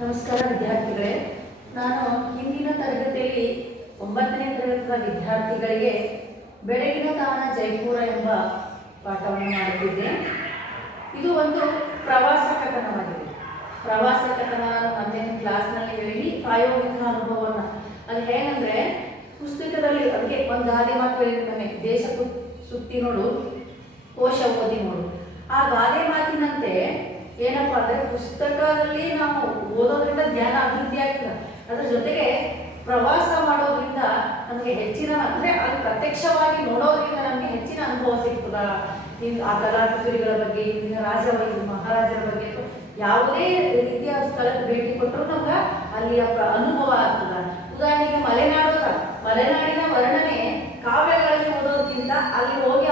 ನಮಸ್ಕಾರ ವಿದ್ಯಾರ್ಥಿಗಳೇ. ನಾನು ಹಿಂದಿನ ತರಗತಿಯಲ್ಲಿ 9ನೇ ತರಗತಿಯ ವಿದ್ಯಾರ್ಥಿಗಳಿಗೆ ಬೆಳಗಿನ ತಾಣ ಜೈಪುರ ಎಂಬ ಪಾಠವನ್ನು ಮಾಡುತ್ತಿದ್ದೆ. ಇದು ಒಂದು ಪ್ರವಾಸ ಕಥನವಾಗಿದೆ. ಪ್ರವಾಸ ಕಥನ ನನ್ನ ಕ್ಲಾಸ್ನಲ್ಲಿ ಹೇಳಿ ಪ್ರಾಯೋಗಿಕ ಅನುಭವವನ್ನು ಅದು ಹೇಗಂದರೆ ಪುಸ್ತಕದಲ್ಲಿ ಅದಕ್ಕೆ ಒಂದು ಗಾದೆ ಮಾತು ಹೇಳಿರ್ತಾನೆ, ದೇಶ ಸುತ್ತಿ ನೋಡು ಕೋಶ ಓದಿ ನೋಡು. ಆ ಗಾದೆ ಮಾತಿನಂತೆ ಏನಪ್ಪ ಅಂದರೆ ಪುಸ್ತಕದಲ್ಲಿ ನಾವು ಓದೋದ್ರಿಂದ ಜ್ಞಾನ ಅಭಿವೃದ್ಧಿ ಆಗ್ತದೆ. ಅದರ ಜೊತೆಗೆ ಪ್ರವಾಸ ಮಾಡೋದ್ರಿಂದ ನಮಗೆ ಹೆಚ್ಚಿನ ಅಂದರೆ ಅದು ಪ್ರತ್ಯಕ್ಷವಾಗಿ ನೋಡೋದ್ರಿಂದ ನಮಗೆ ಹೆಚ್ಚಿನ ಅನುಭವ ಸಿಗ್ತದ. ಆ ಕಲಾಕೃತಿಗಳ ಬಗ್ಗೆ, ಇಂದಿನ ಮಹಾರಾಜರ ಬಗ್ಗೆ ಯಾವುದೇ ರೀತಿಯ ಸ್ಥಳಕ್ಕೆ ಭೇಟಿ ಕೊಟ್ಟರು ನಮ್ಗೆ ಅಲ್ಲಿಯ ಅನುಭವ ಆಗ್ತದ. ಉದಾಹರಣೆಗೆ ಮಲೆನಾಡಿನ ವರ್ಣನೆ ಕಾವ್ಯಗಳಲ್ಲಿ ಓದೋದಕ್ಕಿಂತ ಅಲ್ಲಿ ಹೋಗಿ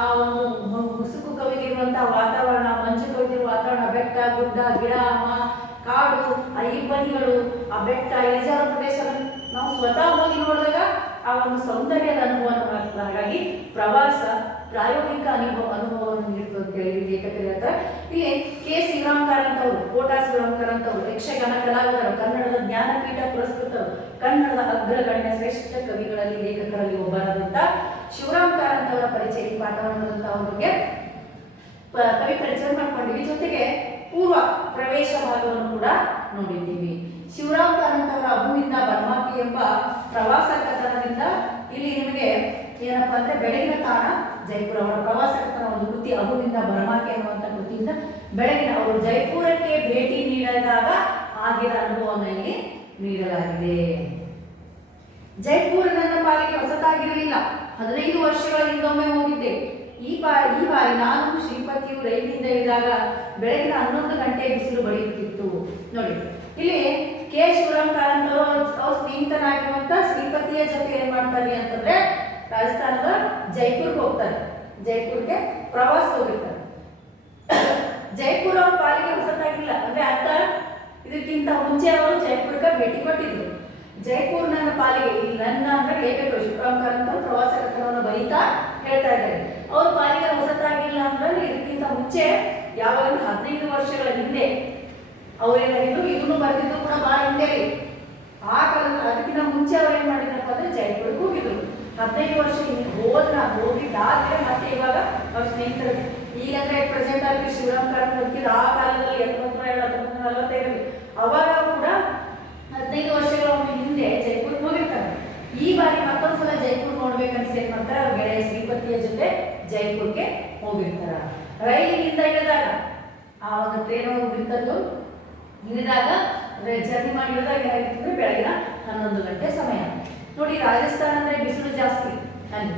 ಆ ಒಂದು ಮುಸುಕು ಕವಿದಿರುವಂತಹ ವಾತಾವರಣ, ಮಂಚು ಕವಿದಿರುವ ವಾತಾವರಣ, ಬೆಟ್ಟ ಗುಡ್ಡ ಗಿಡ ಕಾಡು, ಆ ಇಬ್ಬನಿಗಳು, ಆ ಬೆಟ್ಟ ಇಳಿಜಾರು ಪ್ರದೇಶವನ್ನು ನಾವು ಸ್ವತಃ ಹೋಗಿ ನೋಡಿದಾಗ ಆ ಒಂದು ಸೌಂದರ್ಯದ ಅನುಭವವನ್ನು ಆಗ್ತದೆ. ಹಾಗಾಗಿ ಪ್ರವಾಸ ಪ್ರಾಯೋಗಿಕ ಅನುಭವವನ್ನು ನೀಡ್ತದೆ ಅಂತ ಹೇಳಿ ಲೇಖಕರು ಹೇಳ್ತಾರೆ. ಇಲ್ಲಿ ಕೆ ಶ್ರೀರಾಮ್ ಕಾರಂತ್ ಅವರು, ಕೋಟಾ ಶ್ರೀರಾಮ್ ಕಾರಂತ್ ಅವರು ಯಕ್ಷಗಾನ ಕಲಾವಿದರು, ಕನ್ನಡದ ಜ್ಞಾನಪೀಠ ಪುರಸ್ಕೃತರು, ಕನ್ನಡದ ಅಗ್ರಗಣ್ಯ ಶ್ರೇಷ್ಠ ಕವಿಗಳಲ್ಲಿ ಲೇಖಕರಲ್ಲಿ ಒಬ್ಬರಾದಂಥ ಶಿವರಾಮ್ ಕಾರಂತ್ ಅವರ ಪರಿಚಯ ಈ ಪಾಠವನ್ನು ಅವರಿಗೆ ಕವಿ ಪರಿಚಯ ಮಾಡ್ಕೊಂಡಿವಿ. ಜೊತೆಗೆ ಪೂರ್ವ ಪ್ರವೇಶ ಭಾಗವನ್ನು ಕೂಡ ನೋಡಿದ್ದೀವಿ. ಶಿವರಾಮ್ ಕಾರಂತ್ ಅವರ ಅಬುವಿಂದ ಬರ್ಮಾಕಿ ಎಂಬ ಪ್ರವಾಸ ಕಥನದಿಂದ ಇಲ್ಲಿ ನಿಮಗೆ ಏನಪ್ಪಾ ಅಂದ್ರೆ ಬೆಳಗಿನ ತಾಣ ಜೈಪುರ ಅವರ ಪ್ರವಾಸ ಕಥನ ಒಂದು ಕೃತಿ, ಅಬುವಿಂದ ಬರ್ಮಾಕಿ ಅನ್ನುವಂಥ ಕೃತಿಯಿಂದ ಬೆಳಗಿನ ಅವರು ಜೈಪುರಕ್ಕೆ ಭೇಟಿ ನೀಡಿದಾಗ ಆಗಿನ ಅನುಭವವನ್ನು ಇಲ್ಲಿ ನೀಡಲಾಗಿದೆ. ಜೈಪುರ ನನ್ನ ಪಾಲಿಗೆ ಹೊಸತಾಗಿರಲಿಲ್ಲ. 15 ವರ್ಷಗಳ ಹಿಂದೊಮ್ಮೆ ಹೋಗಿದ್ದೆ. ಈ ಬಾರಿ ನಾನು ಶ್ರೀಪತಿಯು ರೈಲಿನಿಂದ ಇಳಿದಾಗ ಬೆಳಗಿನ 11 ಗಂಟೆ ಬಿಸಿಲು ಬಡಿಯುತ್ತಿತ್ತು. ನೋಡಿ, ಇಲ್ಲಿ ಕೆ ಶಿವರಾಮ್ ಕಾರಂತ್ ಅವರು ಅವ್ರ ಸ್ನೇಹಿತನಾಗಿರುವಂತ ಶ್ರೀಪತಿಯ ಜೊತೆ ಏನ್ ಮಾಡ್ತಾರೆ ಅಂತಂದ್ರೆ ರಾಜಸ್ಥಾನದ ಜೈಪುರ್ಗೆ ಹೋಗ್ತಾರೆ. ಜೈಪುರ್ಗೆ ಪ್ರವಾಸ ಹೋಗಿರ್ತಾರೆ. ಜೈಪುರ ಅವ್ರ ಪಾಲಿಗೆ ಹೊಸತಾಗಿಲ್ಲ ಅಂದ್ರೆ ಅರ್ಥ ಇದಕ್ಕಿಂತ ಮುಂಚೆ ಅವರು ಜೈಪುರ್ಗೆ ಭೇಟಿ ಕೊಟ್ಟಿದ್ರು. ಜೈಪುರ್ ನನ್ನ ಪಾಲಿಗೆ, ಇಲ್ಲಿ ನನ್ನ ಅಂದ್ರೆ ಲೇಖಕರು ಶಿವರಾಮ್ ಕಾರಂತ್ ಅವರು ಪ್ರವಾಸ ಕಥನವನ್ನು ಬರೀತಾ ಹೇಳ್ತಾ ಇದ್ದಾರೆ. ಅವ್ರ ಪಾಲಿಗೆ ಹೊಸತಾಗಿಲ್ಲ ಅಂದ್ರೆ ಇದಕ್ಕಿಂತ ಮುಂಚೆ ಯಾವಾಗ 15 ವರ್ಷಗಳ ಹಿಂದೆ ಅವರೇನಾಗಿದ್ರು, ಇದನ್ನು ಬರೆದಿದ್ದು ಕೂಡ ಬಹಳ ಹಿಂದೆ. ಆ ಕಾಲದ ಅದಕ್ಕಿಂತ ಮುಂಚೆ ಅವ್ರು ಏನ್ ಮಾಡಿದ್ರಪ್ಪ ಅಂದ್ರೆ ಜೈಪುರಕ್ಕೆ ಹೋಗಿದ್ರು. 15 ವರ್ಷ ಹಿಂದೆ ಹೋಗಿದ್ದಾದ್ರೆ ಮತ್ತೆ ಇವಾಗ ಅವ್ರ ಸ್ನೇಹಿತರು ಈಗಂದ್ರೆ ಪ್ರೆಸೆಂಟ್ ಆಗಿ ಶಿವರಾಮ್ ಕಾರಂತ್ ಬರ್ತಿದ್ರು. ಆ ಕಾಲದಲ್ಲಿ 1945 ಅವಾಗ ಕೂಡ 15 ವರ್ಷಗಳ ಹಿಂದೆ ಜೈಪುರ್ಗೆ ಹೋಗಿರ್ತಾರೆ. ಈ ಬಾರಿ ಮತ್ತೊಂದ್ಸಲ ಜೈಪುರ್ ನೋಡ್ಬೇಕಂತ ಏನ್ ಮಾಡ್ತಾರೆ, ಅವ್ರ ಗೆಳೆಯ ಶ್ರೀಪತಿಯ ಜೊತೆ ಜೈಪುರ್ಗೆ ಹೋಗಿರ್ತಾರ. ರೈಲಿನಿಂದ ಇಳಿದಾಗ ಆ ಒಂದು ಟ್ರೈನ್ ಹೋಗಿರ್ತದ್ದು ಇಳಿದಾಗ ಜರ್ನಿ ಮಾಡಿದಾಗ ಏನಾಗಿರ್ತದೆ ಬೆಳಗಿನ 11 ಗಂಟೆ ಸಮಯ. ನೋಡಿ, ರಾಜಸ್ಥಾನ ಅಂದ್ರೆ ಬಿಸಿಲು ಜಾಸ್ತಿ, ಅಲ್ಲಿ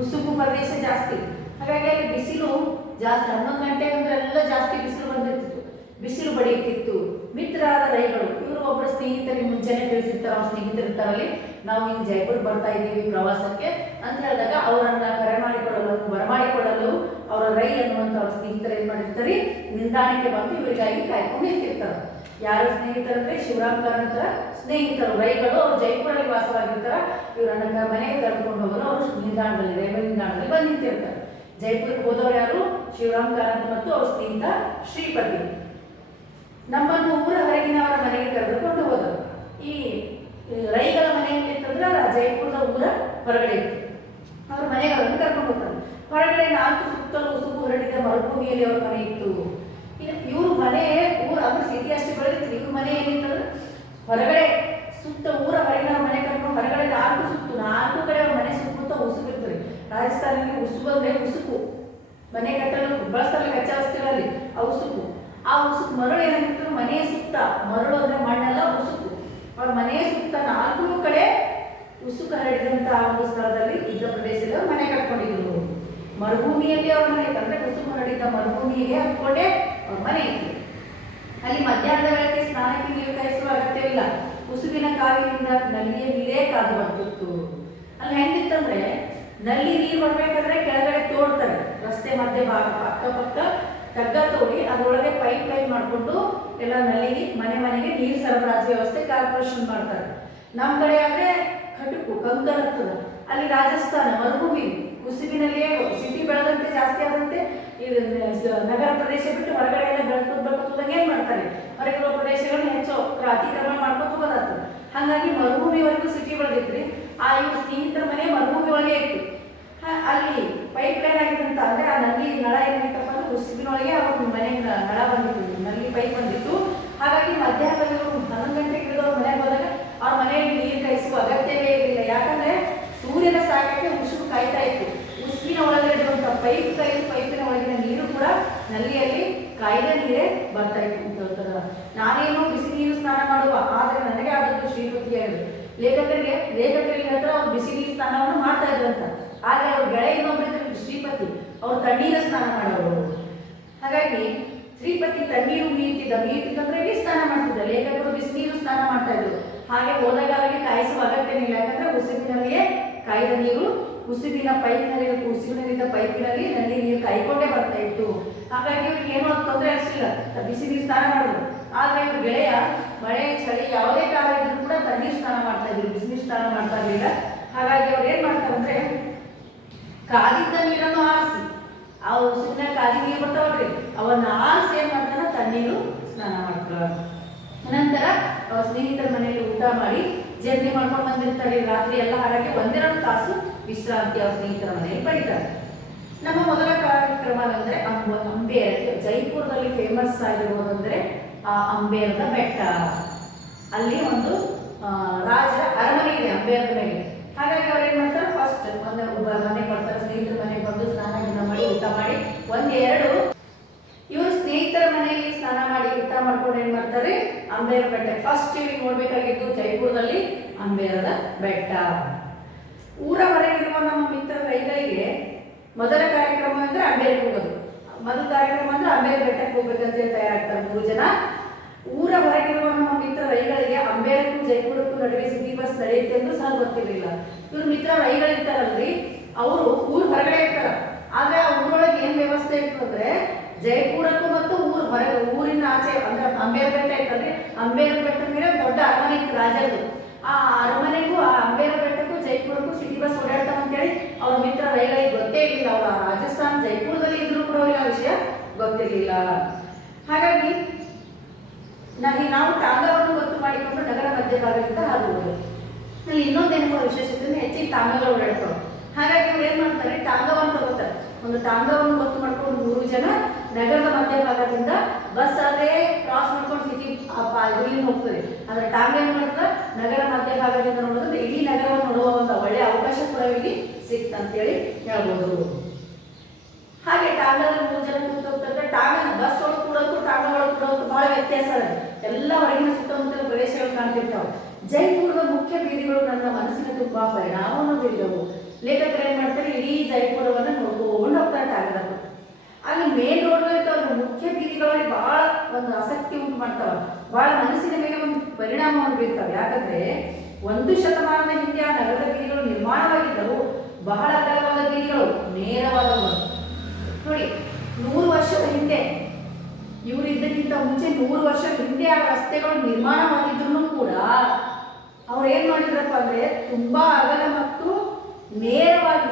ಉಸುಕು ಪ್ರದೇಶ ಜಾಸ್ತಿ. ಹಾಗಾಗಿ ಅಲ್ಲಿ ಬಿಸಿಲು ಜಾಸ್ತಿ. 11 ಗಂಟೆ ಅಂದ್ರೆ ಎಲ್ಲ ಜಾಸ್ತಿ ಬಿಸಿಲು ಬಂದಿರ್ತಿತ್ತು, ಬಿಸಿಲು ಬಡಿಯುತ್ತಿತ್ತು. ಮಿತ್ರರಾದ ರೈಗಳು ಇವರು ಒಬ್ಬರು ಸ್ನೇಹಿತರಿಗೆ ಮುಂಚೆನೆ ತಿಳಿಸಿರ್ತಾರೆ. ಅವ್ರ ಸ್ನೇಹಿತರಿರ್ತಾರಲ್ಲಿ, ನಾವು ಹಿಂಗೆ ಜೈಪುರ್ ಬರ್ತಾ ಇದ್ದೀವಿ ಪ್ರವಾಸಕ್ಕೆ ಅಂತ ಹೇಳಿದಾಗ ಅವರನ್ನ ಬರಮಾಡಿಕೊಳ್ಳಲು ಅವರ ರೈಲ್ ಅನ್ನುವಂಥ ಅವ್ರ ಸ್ನೇಹಿತರು ಏನ್ ಮಾಡಿರ್ತಾರೆ, ನಿಲ್ದಾಣಕ್ಕೆ ಬಂದು ಇವರಿಗಾಗಿ ಕಾಯ್ಕೊಂಡು ನಿಂತಿರ್ತಾರೆ. ಯಾರ ಸ್ನೇಹಿತರಂದ್ರೆ ಶಿವರಾಮ್ ಕಾರಂತರ ಸ್ನೇಹಿತರು ರೈಗಳು. ಅವ್ರು ಜೈಪುರಲ್ಲಿ ವಾಸವಾಗಿರ್ತಾರ. ಇವರನ್ನ ಮನೆಗೆ ಕರ್ಕೊಂಡು ಹೋಗಲು ಅವರು ನಿಲ್ದಾಣದಲ್ಲಿ, ರೈಲ್ವೆ ನಿಲ್ದಾಣದಲ್ಲಿ ಬಂದು ನಿಂತಿರ್ತಾರೆ. ಜೈಪುರ್ಗೆ ಹೋದವರು ಯಾರು? ಶಿವರಾಮ್ ಕಾರಂತ್ ಮತ್ತು ಅವ್ರ ಸ್ನೇಹಿತ ಶ್ರೀಪತಿ. ನಮ್ಮನ್ನು ಊರ ಹೊರಗಿನವರ ಮನೆಗೆ ಕರೆದುಕೊಂಡು ಹೋದರು. ಈ ರೈಗಳ ಮನೆಯಲ್ಲಿ ಇತ್ತಂದ್ರೆ ಜೈಪುರದ ಊರ ಹೊರಗಡೆ ಇತ್ತು. ಅವ್ರ ಮನೆಗೆ ಅವರನ್ನು ಕರ್ಕೊಂಡು ಹೋಗ್ತಾರೆ. ಹೊರಗಡೆ 4 ಸುತ್ತಲೂ ಉಸುಕು ಹೊರಡಿದ ಮರುಭೂಮಿಯಲ್ಲಿ ಅವ್ರ ಮನೆ ಇತ್ತು. ಇವ್ರ ಮನೆ ಊರ ಅಂದ್ರೆ ಸಿಟಿ ಅಷ್ಟೇ ಬೆಳೆದಿತ್ತು. ಇವ್ರ ಮನೆ ಏನಿತ್ತಂದ್ರೆ ಹೊರಗಡೆ ಸುತ್ತ ಊರ ಹೊರಗಿನ ಮನೆ ಕರ್ಕೊಂಡು ಹೊರಗಡೆ 4 ಕಡೆ ಅವ್ರ ಮನೆ ಸುತ್ತ ಉಸುಕು ಇರ್ತದೆ. ರಾಜಸ್ಥಾನದಲ್ಲಿ ಉಸುಕು ಅಂದ್ರೆ ಉಸುಕು ಮನೆ ಕಟ್ಟಲು ಬಳಸ್ತಾರಲ್ಲ ಕಚ್ಚಾ ವಸ್ತುಗಳಲ್ಲಿ ಆ ಉಸುಕು. ಆ ಉಸುಕು ಮರಳು ಏನಾಗಿತ್ತು, ಮನೆಯ ಸುತ್ತ ಮರಳು ಅಂದ್ರೆ ಮಣ್ಣೆಲ್ಲ ಉಸುಕು. ಅವ್ರ ಮನೆಯ ಸುತ್ತ 4 ಕಡೆ ಉಸುಕು ಹರಡಿದಂತ ಒಂದು ಸ್ಥಳದಲ್ಲಿ ಇದ್ದ ಪ್ರದೇಶದಲ್ಲಿ ಅವ್ರು ಮನೆ ಕಟ್ಕೊಂಡಿದ್ರು. ಮರುಭೂಮಿಯಲ್ಲಿ ಅವ್ರ ಮನೆ ಇತ್ತು ಅಂದ್ರೆ ಉಸುಕು ಹರಡಿದ್ದ ಮರುಭೂಮಿಗೆ ಹತ್ಕೊಂಡೆ ಅವ್ರ ಮನೆ ಇತ್ತು. ಅಲ್ಲಿ ಮಧ್ಯಾಹ್ನದ ವೇಳೆಗೆ ಸ್ನಾನಕ್ಕೆ ನೀರು ಕಾಯಿಸುವ ಅಗತ್ಯವಿಲ್ಲ. ಉಸುಕಿನ ಕಾವಿನಿಂದ ನಲ್ಲಿಯ ನೀರೇ ಕಾದು ಬರ್ತಿತ್ತು. ಅಲ್ಲಿ ಹೆಂಗಿತ್ತಂದ್ರೆ ನಲ್ಲಿ ನೀರು ಬರ್ಬೇಕಾದ್ರೆ ಕೆಳಗಡೆ ತೋಡ್ತಾರೆ, ರಸ್ತೆ ಮಧ್ಯೆ ಅಕ್ಕಪಕ್ಕ ತಗ್ಗ ತೋಡಿ ಅದರೊಳಗೆ ಪೈಪ್ ಲೈನ್ ಮಾಡಿಕೊಂಡು ಎಲ್ಲ ನಲ್ಲಿಗೆ ಮನೆಗೆ ನೀರು ಸರಬರಾಜು ವ್ಯವಸ್ಥೆ ಕಾರ್ಪೊರೇಷನ್ ಮಾಡ್ತಾರೆ. ನಮ್ಮ ಕಡೆ ಆದ್ರೆ ಕಟುಕು ಕಂಕರ್ ಹತ್ತದ. ಅಲ್ಲಿ ರಾಜಸ್ಥಾನ ಮರುಭೂಮಿ, ಕುಸಿಬಿನಲ್ಲಿಯೇ ಸಿಟಿ ಬೆಳೆದಂತೆ ಜಾಸ್ತಿ ಆದಂತೆ ನಗರ ಪ್ರದೇಶ ಬಿಟ್ಟು ಹೊರಗಡೆ ಎಲ್ಲ ಬೆಳಕು ಏನ್ ಮಾಡ್ತಾರೆ, ಹೊರಗಿರುವ ಪ್ರದೇಶಗಳನ್ನ ಹೆಚ್ಚು ಅತಿಕ್ರಮಣ ಮಾಡ್ಕೊಂಡು ಹೋಗೋದಾತು. ಹಾಗಾಗಿ ಮರುಭೂಮಿವರೆಗೂ ಸಿಟಿ ಒಳಗಿತ್ರಿ. ಆ ಇವ್ರ ಸ್ನೇಹಿತರ ಮನೆ ಮರುಭೂಮಿ ಒಳಗೆ ಇತ್ತು. ಅಲ್ಲಿ ಪೈಪ್ ಲೈನ್ ಆಗಿತ್ತಂತ, ಅಂದ್ರೆ ಆ ನಲ್ಲಿ ನಳ ಏನಾಗಿತ್ತಪ್ಪ ಅಂದ್ರೆ ಉಸಿರಿನೊಳಗೆ ಅವ್ರ ಮನೆ ನಳ ಬಂದಿತ್ತು, ನಲ್ಲಿ ಪೈಪ್ ಬಂದಿತ್ತು. ಹಾಗಾಗಿ ಮಧ್ಯಾಹ್ನದಲ್ಲಿ 11 ಗಂಟೆಗೆ ಇಳಿದು ಅವ್ರ ಮನೆಗೆ ಹೋದಾಗ ಅವ್ರ ಮನೆಯಲ್ಲಿ ನೀರು ಕಾಯಿಸುವ ಅಗತ್ಯವೇ ಇರಲಿಲ್ಲ. ಯಾಕಂದ್ರೆ ಸೂರ್ಯನ ಸಾಕಕ್ಕೆ ಉಸುರು ಕಾಯ್ತಾ ಇತ್ತು. ಉಸುವಿನ ಒಳಗಡೆ ಇರುವಂತ ಪೈಪ್ ಕಾಯ್ದು ಪೈಪಿನ ಒಳಗಿನ ನೀರು ಕೂಡ ನಲ್ಲಿಯಲ್ಲಿ ಕಾಯ್ದ ನೀರೇ ಬರ್ತಾ ಇತ್ತು ಅಂತ ಹೇಳ್ತಾರೆ. ನಾನೇನು ಬಿಸಿ ನೀರು ಸ್ನಾನ ಮಾಡುವ, ಆದ್ರೆ ನನಗೆ ಆದದ್ದು ಶ್ರೀಪತಿಯಾಗಿದೆ. ಲೇಖಕರಿಗೆ ಹತ್ರ ಅವ್ರು ಬಿಸಿ ನೀರು ಸ್ನಾನವನ್ನು ಮಾಡ್ತಾ ಇದ್ರಂತ. ಆದ್ರೆ ಅವ್ರ ಗೆಳೆಯ ಇನ್ನೊಬ್ಬರಿದ್ರು ಶ್ರೀಪತಿ, ಅವ್ರು ತಣ್ಣೀರ ಸ್ನಾನ ಮಾಡೋರು. ಹಾಗಾಗಿ ಶ್ರೀಪತಿ ತಣ್ಣೀರು ಮೀರ್ತಿದ್ದಂದ್ರೆ ಇಲ್ಲಿ ಸ್ನಾನ ಮಾಡ್ತಿದ್ದ, ಲೇಖಕರು ಬಿಸಿ ನೀರು ಸ್ನಾನ ಮಾಡ್ತಾ ಇದ್ರು. ಹಾಗೆ ಹೋದಾಗ ಅವರಿಗೆ ಕಾಯಿಸುವ ಅಗತ್ಯನಿಲ್ಲ, ಯಾಕಂದ್ರೆ ಉಸಿರಿನಲ್ಲಿಯೇ ಕಾಯ್ದ ನೀರು ಉಸಿರಿನ ಪೈಪಿನಲ್ಲಿ ನಲ್ಲಿ ನೀರು ಕಾಯ್ಕೊಂಡೇ ಬರ್ತಾ ಇತ್ತು. ಹಾಗಾಗಿ ಇವ್ರಿಗೆ ಏನೋ ತೊಂದರೆ ಅನಿಸಿಲ್ಲ, ಬಿಸಿ ನೀರು ಸ್ನಾನ ಮಾಡಿದ್ರು. ಆದ್ರೆ ಇವ್ರ ಗೆಳೆಯ ಮಳೆ ಚಳಿ ಯಾವುದೇ ಕಾಲ ಇದ್ರೂ ಕೂಡ ತಣ್ಣೀರು ಸ್ನಾನ ಮಾಡ್ತಾ ಇದ್ರು, ಬಿಸಿ ನೀರು ಸ್ನಾನ ಮಾಡ್ತಾ ಇರಲಿಲ್ಲ. ಹಾಗಾಗಿ ಅವ್ರು ಏನ್ ಮಾಡ್ತಾರಂದ್ರೆ ಕಾದಿದ್ದ ನೀರನ್ನು ಆರಿಸಿ, ಆ ಉಸಿರಿನ ಕಾದಿ ನೀರು ಬರ್ತಾವಲ್ರಿ, ಅವನ್ನ ಆರಿಸಿ ಏನ್ ಮಾಡ್ತಾರ ತಣ್ಣೀರು ಸ್ನಾನ ಮಾಡ್ತಾರ. ನಂತರ ಅವ್ರ ಸ್ನೇಹಿತರ ಮನೆಯಲ್ಲಿ ಊಟ ಮಾಡಿ ಜರ್ನಿ ಮಾಡ್ಕೊಂಡು ಬಂದಿರ್ತಾರೆ ರಾತ್ರಿ ಎಲ್ಲ. ಹಾಗಾಗಿ 1-2 ತಾಸು ವಿಶ್ರಾಂತಿ ಅವ್ರ ಸ್ನೇಹಿತರ ಮನೆಯಲ್ಲಿ ಪಡಿತಾರೆ. ನಮ್ಮ ಮೊದಲ ಕಾರ್ಯಕ್ರಮ ಅಂದ್ರೆ ಅಂಬೇರ. ಜೈಪುರದಲ್ಲಿ ಫೇಮಸ್ ಆಗಿರುವುದಂದ್ರೆ ಆ ಅಂಬೇರದ ಬೆಟ್ಟ. ಅಲ್ಲಿ ಒಂದು ರಾಜರ ಅರಮನೆ ಇದೆ ಅಂಬೇರದ ಮೇಲೆ. ಹಾಗಾಗಿ ಅವ್ರು ಏನ್ ಮಾಡ್ತಾರೆ, ಫಸ್ಟ್ ಮನೆಗೆ ಬರ್ತಾರೆ, ಸ್ನೇಹಿತರ ಮನೆಗೆ ಬಂದು ಸ್ನಾನ ಮಾಡಿ ಊಟ ಮಾಡಿ 1-2 ಇವರು ಸ್ನೇಹಿತರ ಮನೆಯಲ್ಲಿ ಸ್ನಾನ ಮಾಡಿ ಊಟ ಮಾಡ್ಕೊಂಡು ಏನ್ ಮಾಡ್ತಾರೆ, ಅಂಬೇರ ಬೆಟ್ಟ. ಫಸ್ಟ್ ಇವ್ರಿಗೆ ನೋಡ್ಬೇಕಾಗಿದ್ದು ಜೈಪುರದಲ್ಲಿ ಅಂಬೇರದ ಬೆಟ್ಟ. ಊರ ಹೊರಗಿರುವ ನಮ್ಮ ಮಿತ್ರ ಕೈಗಳಿಗೆ ಮೊದಲ ಕಾರ್ಯಕ್ರಮ ಅಂದ್ರೆ ಅಂಬೇರಿಗೆ ಹೋಗೋದು. ಮೊದಲ ಕಾರ್ಯಕ್ರಮ ಅಂದ್ರೆ ಅಂಬೇರ ಬೆಟ್ಟಕ್ಕೆ ಹೋಗ್ಬೇಕಂತ ತಯಾರಾಗ್ತಾರೆ 3 ಜನ. ಊರ ಹೊರಗಿರುವ ನಮ್ಮ ಮಿತ್ರ ರೈಗಳಿಗೆ ಅಂಬೇರಕ್ಕೂ ಜೈಪುರಕ್ಕೂ ನಡುವೆ ಸಿಟಿ ಬಸ್ ನಡೆಯುತ್ತೆ ಎಂದು ಸಹ ಗೊತ್ತಿರಲಿಲ್ಲ. ಇವ್ರ ಮಿತ್ರ ರೈಗಳಿರ್ತಾರಲ್ರಿ, ಅವರು ಊರ್ ಹೊರಗಡೆ ಇರ್ತಾರ. ಆದ್ರೆ ಆ ಊರೊಳಗೆ ಏನ್ ವ್ಯವಸ್ಥೆ ಇತ್ತು ಅಂದ್ರೆ ಜೈಪುರಕ್ಕೂ ಮತ್ತು ಊರಿನ ಆಚೆ ಅಂದ್ರೆ ಅಂಬೇರ ಬೆಟ್ಟ ಇರ್ತಲ್ರಿ, ಅಂಬೇರ ಬೆಟ್ಟ ಮೇಲೆ ದೊಡ್ಡ ಅರಮನೆ ಇತ್ತು ರಾಜರದು. ಆ ಅರಮನೆಗೂ ಆ ಅಂಬೇರ ಬೆಟ್ಟಕ್ಕೂ ಜೈಪುರಕ್ಕೂ ಸಿಟಿ ಬಸ್ ಓಡಾಡ್ತಾವ ಅಂತೇಳಿ ಅವ್ರ ಮಿತ್ರ ರೈಗಳಿಗೆ ಗೊತ್ತೇ ಇರಲಿಲ್ಲ. ಅವ್ರ ರಾಜಸ್ಥಾನ ಜೈಪುರದಲ್ಲಿ ಇದ್ರೂ ಕೂಡ ಅವ್ರಿಗೆ ಆ ವಿಷಯ ಗೊತ್ತಿರಲಿಲ್ಲ. ಹಾಗಾಗಿ ನಾವು ಟಾಂಗವನ್ನು ಗೊತ್ತು ಮಾಡಿಕೊಂಡು ನಗರ ಮಧ್ಯಭಾಗದಿಂದ ಹಾದು ಹೋಗೋದು. ಅಲ್ಲಿ ಇನ್ನೊಂದೇನೋ ವಿಶೇಷತೆ, ಹೆಚ್ಚಿನ ಟಾಂಗಗಳು ಓಡಾಡ್ತಾವೆ. ಹಾಗಾಗಿ ಅವ್ರು ಏನ್ ಮಾಡ್ತಾರೆ, ಟಾಂಗವನ್ನು ತಗೋತಾರೆ. ಒಂದು ಟಾಂಗವನ್ನು ಗೊತ್ತು ಮಾಡ್ಕೊಂಡು 3 ಜನ ನಗರದ ಮಧ್ಯಭಾಗದಿಂದ ಬಸ್ ಅದೇ ಕ್ರಾಸ್ ಮಾಡ್ಕೊಂಡು ಸಿಟಿ ಇದರಿಂದ ಹೋಗ್ತದೆ. ಆದ್ರೆ ಟಾಂಗ ಏನ್ ಮಾಡ್ತಾರೆ, ನಗರ ಮಧ್ಯಭಾಗದಿಂದ ನೋಡೋದ್ರೆ ಇಡೀ ನಗರವನ್ನು ನೋಡುವ ಒಂದು ಒಳ್ಳೆಯ ಅವಕಾಶ ಕೂಡ ಇಲ್ಲಿ ಸಿಕ್ತಂತೇಳಿ ಹೇಳ್ಬೋದು. ಹಾಗೆ ಟಾಂಗದಲ್ಲಿ 3 ಜನ ಕೂತು ಹೋಗ್ತಾರೆ. ಟಾಂಗನ ಬಸ್ ಒಳಗೆ ಕೂಡೋದು ಟಾಂಗ ಒಳಗೆ ಕೂಡೋದು ಬಹಳ ವ್ಯತ್ಯಾಸ ಇದೆ. ಎಲ್ಲ ಹೊರಗಿನ ಸುತ್ತಮುತ್ತಲ ಪ್ರದೇಶಗಳು ಕಾಣ್ತಿರ್ತಾವೆ. ಜೈಪುರದ ಮುಖ್ಯ ಬೀದಿಗಳು ನನ್ನ ಮನಸ್ಸಿನ ತುಂಬಾ ಪರಿಣಾಮವನ್ನು ಬೀರಿದವು. ಲೇಖಕರು ಏನ್ ಮಾಡ್ತಾರೆ, ಇಡೀ ಜೈಪುರವನ್ನ ನೋಡ್ಕೊಂಡು ಹೋಗ್ತಾರೆ ಟಾಂಗದಲ್ಲಿ. ಅಲ್ಲಿ ಮೇನ್ ರೋಡ್ ಇರ್ತಾವಲ್ಲ, ಮುಖ್ಯ ಬೀದಿಗಳಲ್ಲಿ ಬಹಳ ಒಂದು ಆಸಕ್ತಿ ಉಂಟು ಮಾಡ್ತಾವ, ಬಹಳ ಮನಸ್ಸಿನ ಮೇಲೆ ಒಂದು ಪರಿಣಾಮವನ್ನು ಬೀರ್ತಾವೆ. ಯಾಕಂದ್ರೆ 1 ಶತಮಾನದ ಹಿಂದೆ ಆ ನಗರದ ಬೀದಿಗಳು ನಿರ್ಮಾಣವಾಗಿದ್ದವು. ಬಹಳ ಅಗಲವಾದ ಬೀದಿಗಳು, ನೇರವಾದವು. ನೋಡಿ, 100 ವರ್ಷದ ಹಿಂದೆ ಇವರು ಇದ್ದಕ್ಕಿಂತ ಮುಂಚೆ 100 ವರ್ಷದ ಹಿಂದೆ ಆ ರಸ್ತೆಗಳು ನಿರ್ಮಾಣವಾಗಿದ್ರು ಕೂಡ ಅವ್ರು ಏನ್ ಮಾಡಿದ್ರಪ್ಪ ಅಂದ್ರೆ ತುಂಬಾ ಅಗಲ ಮತ್ತು ನೇರವಾಗಿ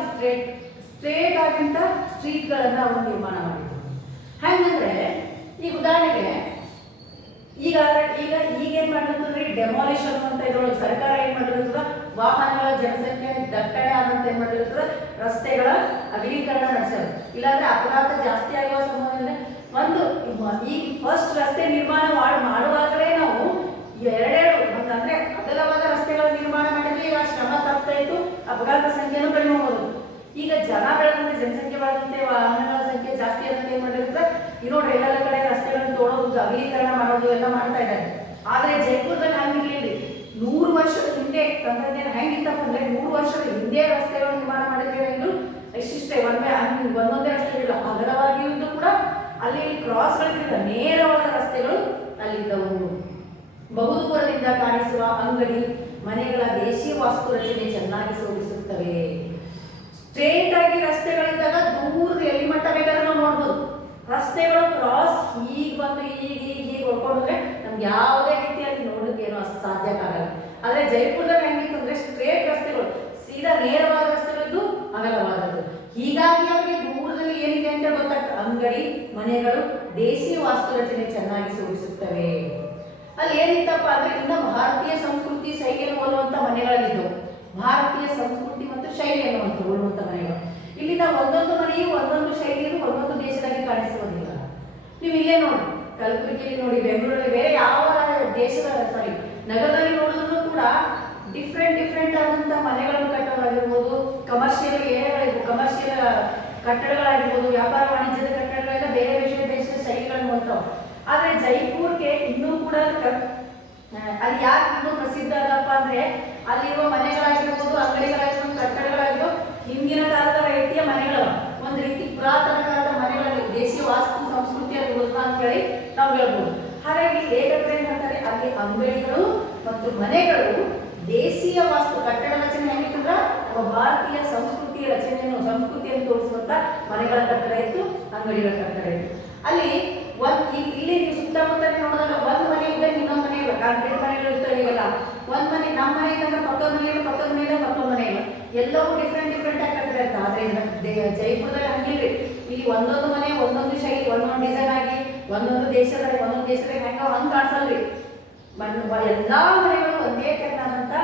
ಸ್ಟ್ರೇಟ್ ಆಗಿಂತ ಸ್ಟ್ರೀಟ್ಗಳನ್ನ ಅವರು ನಿರ್ಮಾಣ ಮಾಡಿದ್ರು. ಹಾಗಂದ್ರೆ ಈಗ ಉದಾಹರಣೆಗೆ ಈಗ ಏನ್ ಮಾಡಿರ್ತದ್ರಿ, ಡೆಮಾಲಿಷನ್ ಅಂತ ಇದ್ರೊಳಗೆ ಸರ್ಕಾರ ಏನ್ ಮಾಡಿರ್ತದ, ವಾಹನಗಳ ಜನಸಂಖ್ಯೆ ದಟ್ಟಣೆ ಆದಂತ ಏನ್ ಮಾಡಿರ್ತದ, ರಸ್ತೆಗಳ ಅಗಲೀಕರಣ ನಡೆಸ್ಯಾರ. ಇಲ್ಲಾಂದ್ರೆ ಅಪಘಾತ ಜಾಸ್ತಿ ಆಗುವ ಸಂಬಂಧ ಒಂದು ಈ ಫಸ್ಟ್ ರಸ್ತೆ ನಿರ್ಮಾಣ ಮಾಡುವಾಗಲೇ ನಾವು 2 ಅಂದ್ರೆ ಅಗಲವಾದ ರಸ್ತೆಗಳ ನಿರ್ಮಾಣ ಮಾಡಿದ್ರೆ ಈಗ ಶ್ರಮ ತಪ್ತಾ ಇತ್ತು, ಅಪಘಾತ ಸಂಖ್ಯೆನೂ ಕಡಿಮೆ ಹೋಗೋದು. ಈಗ ಜನ ಬೆಳೆದಂತೆ, ಜನಸಂಖ್ಯೆ ಬೆಳೆದಂತೆ, ವಾಹನಗಳ ಸಂಖ್ಯೆ ಜಾಸ್ತಿ ಆದಂತೆ ಏನ್ ಮಾಡಿರುತ್ತೆ, ನೋಡ್ರಿ ಎಲ್ಲ ಕಡೆ ರಸ್ತೆಗಳನ್ನು ತೋಡೋದು, ಅಗಲೀಕರಣ ಮಾಡೋದು ಎಲ್ಲ ಮಾಡ್ತಾ ಇದ್ದಾರೆ. ಆದ್ರೆ ಜೈಪುರದಲ್ಲಿ ಹಂಗಿರ್ಲಿಲ್ಲ. 100 ವರ್ಷದ ಹಿಂದೆ ತಂತ್ರಜ್ಞಾನ ಹೆಂಗಿತ್ತಪ್ಪ ಅಂದ್ರೆ 100 ವರ್ಷದ ಹಿಂದೆ ರಸ್ತೆಗಳು ನಿರ್ಮಾಣ ಮಾಡಿದ್ರೆ ಇದು ಇಷ್ಟಿಷ್ಟೇ ಒಂದೊಂದೇ ರಸ್ತೆಗಳಿಲ್ಲ, ಅಗಲವಾಗಿದ್ದು ಕೂಡ ಅಲ್ಲಿ ಕ್ರಾಸ್ಗಳಿಂದ ನೇರವಾದ ರಸ್ತೆಗಳು ಅಲ್ಲಿದ್ದವು. ಬಹುದೂರದಿಂದ ಕಾಣಿಸುವ ಅಂಗಡಿ ಮನೆಗಳ ದೇಶೀಯ ವಾಸ್ತು ರಚನೆ ಚೆನ್ನಾಗಿ ಸೋಲಿಸುತ್ತವೆ. ಸ್ಟ್ರೇಟ್ ಆಗಿ ರಸ್ತೆಗಳಿದ್ದಾಗ ದೂರದ ಎಲ್ಲಿ ಮಟ್ಟ ಬೇಕಾದ್ರೆ ನಾವು ನೋಡ್ಬೋದು. ರಸ್ತೆಗಳು ಕ್ರಾಸ್ ಹೀಗೆ ಬಂದು ಹೀಗೆ ಹೊಡ್ಕೊಂಡ್ರೆ ನಮ್ಗೆ ಯಾವುದೇ ರೀತಿಯಾಗಿ ನೋಡೋಕೆ ಏನೋ ಸಾಧ್ಯ ಆಗಲ್ಲ. ಆದ್ರೆ ಜೈಪುರದಲ್ಲಿ ಹೆಂಗಿತ್ತು ಅಂದ್ರೆ ಸ್ಟ್ರೇಟ್ ರಸ್ತೆಗಳು, ಸೀದಾ ನೇರವಾದ ರಸ್ತೆಗಳಿದ್ದು ಅಗಲವಾದದ್ದು. ಹೀಗಾಗಿ ಅವರಿಗೆ ದೂರದಲ್ಲಿ ಏನಿದೆ ಅಂತ ಗೊತ್ತಾಗ್ತದೆ. ಅಂಗಡಿ ಮನೆಗಳು ದೇಶೀಯ ವಾಸ್ತು ರಚನೆ ಚೆನ್ನಾಗಿ ಸೋಲಿಸುತ್ತವೆ. ಅಲ್ಲಿ ಏನಿತ್ತಪ್ಪ ಅಂದ್ರೆ ಇನ್ನು ಭಾರತೀಯ ಸಂಸ್ಕೃತಿ ಶೈಲಿಯನ್ನು ಹೋಲುವಂತ ಮನೆಗಳಾಗಿದ್ದವು. ಭಾರತೀಯ ಸಂಸ್ಕೃತಿ ಮತ್ತು ಶೈಲಿಯನ್ನು ಹೋಲುವಂತ ಮನೆಗಳು. ಇಲ್ಲಿನ ಒಂದೊಂದು ಮನೆಯು ಒಂದೊಂದು ಶೈಲಿಯನ್ನು ಒಂದೊಂದು ದೇಶದಲ್ಲಿ ಕಾಣಿಸುವುದಿಲ್ಲ. ನೀವು ಇಲ್ಲೇ ನೋಡಿ, ಕಲಬುರಗಿಯಲ್ಲಿ ನೋಡಿ, ಬೆಂಗಳೂರಲ್ಲಿ, ಬೇರೆ ಯಾವ ದೇಶದ ನಗರದಲ್ಲಿ ನೋಡಿದ್ರು ಕೂಡ ಡಿಫ್ರೆಂಟ್ ಆದಂತ ಮನೆಗಳನ್ನು ಕಟ್ಟೋದಾಗಿರ್ಬೋದು, ಕಮರ್ಷಿಯಲ್ ಏರಿಯಾಗಳಿರ್ಬೋದು, ಕಮರ್ಷಿಯಲ್ ಕಟ್ಟಡಗಳಾಗಿರ್ಬೋದು, ವ್ಯಾಪಾರ ವಾಣಿಜ್ಯದ ಕಟ್ಟಡಗಳೆಲ್ಲ ಬೇರೆ ಬೇರೆ ದೇಶದ ಶೈಲಿಗಳನ್ನು ಹೊಂದವು. ಆದ್ರೆ ಜೈಪುರ್ಗೆ ಇನ್ನೂ ಕೂಡ ಅಲ್ಲಿ ಯಾಕೆ ಇನ್ನೂ ಪ್ರಸಿದ್ಧ ಅದಪ್ಪ ಅಂದ್ರೆ ಅಲ್ಲಿರುವ ಮನೆಗಳಾಗಿರ್ಬೋದು, ಅಂಗಡಿಗಳಾಗಿರ್ಬೋದು, ಕಟ್ಟಡಗಳಾಗಿರೋ ಹಿಂದಿನ ಕಾಲದ ರೀತಿಯ ಮನೆಗಳು, ಒಂದು ರೀತಿ ಪುರಾತನ ಕಾಲದ ಮನೆಗಳಲ್ಲಿ ದೇಶೀಯ ವಾಸ್ತು ಸಂಸ್ಕೃತಿಯ ಅಂತ ಹೇಳಿ ನಾವು ಹೇಳ್ಬೋದು. ಹಾಗಾಗಿ ಲೇಖಕರು ಏನ್ ಹೇಳ್ತಾರೆ, ಅಲ್ಲಿ ಅಂಗಡಿಗಳು ಮತ್ತು ಮನೆಗಳು ದೇಶೀಯ ವಾಸ್ತು ಕಟ್ಟಡ ರಚನೆ ಹೆಂಗಿತ್ತಂದ್ರ ಭಾರತೀಯ ಸಂಸ್ಕೃತಿಯ ಸಂಸ್ಕೃತಿಯನ್ನು ತೋರಿಸುವಂತ ಮನೆಗಳ ಕಟ್ಟಡ ಇತ್ತು, ಅಂಗಡಿಗಳ ಕಟ್ಟಡ ಇತ್ತು. ಅಲ್ಲಿ ಇಲ್ಲಿ ನೀವು ಸುತ್ತಮುತ್ತ ನೋಡಿದಾಗ ಒಂದ್ ಮನೆ ಇದ್ದಾಗ ಇನ್ನೊಂದು ಮನೆ ಇಲ್ಲ, ಕಾಂಕ್ರೀಟ್ ಮನೆಗಳು ಇರ್ತವೆ. ಈಗಲ್ಲ ಒಂದ್ ಮನೆ, ನಮ್ಮ ಮನೆ ಇದ್ದಾಗ ಪಕ್ಕದ ಮನೆಯಲ್ಲಿ ಮತ್ತೊಂದು ಮನೆ ಇಲ್ಲ, ಎಲ್ಲವೂ ಡಿಫ್ರೆಂಟ್ ಆಗಿ ಕಟ್ಟಡ ಇರ್ತವೆ. ಆದ್ರೆ ಜೈಪುರದಲ್ಲಿ ಹಂಗಿಲ್ರಿ, ಇಲ್ಲಿ ಒಂದೊಂದು ಮನೆ ಒಂದೊಂದು ಶೈಲಿ, ಒಂದೊಂದು ಡಿಸೈನ್ ಆಗಿ ಒಂದೊಂದು ದೇಶದಾಗ ಹೆಂಗ ಹಂಗ್ ಕಾಣಿಸಲ್ರಿ. ಎಲ್ಲಾ ಮನೆಗಳು ಒಂದೇ ತೆರನಾದಂತ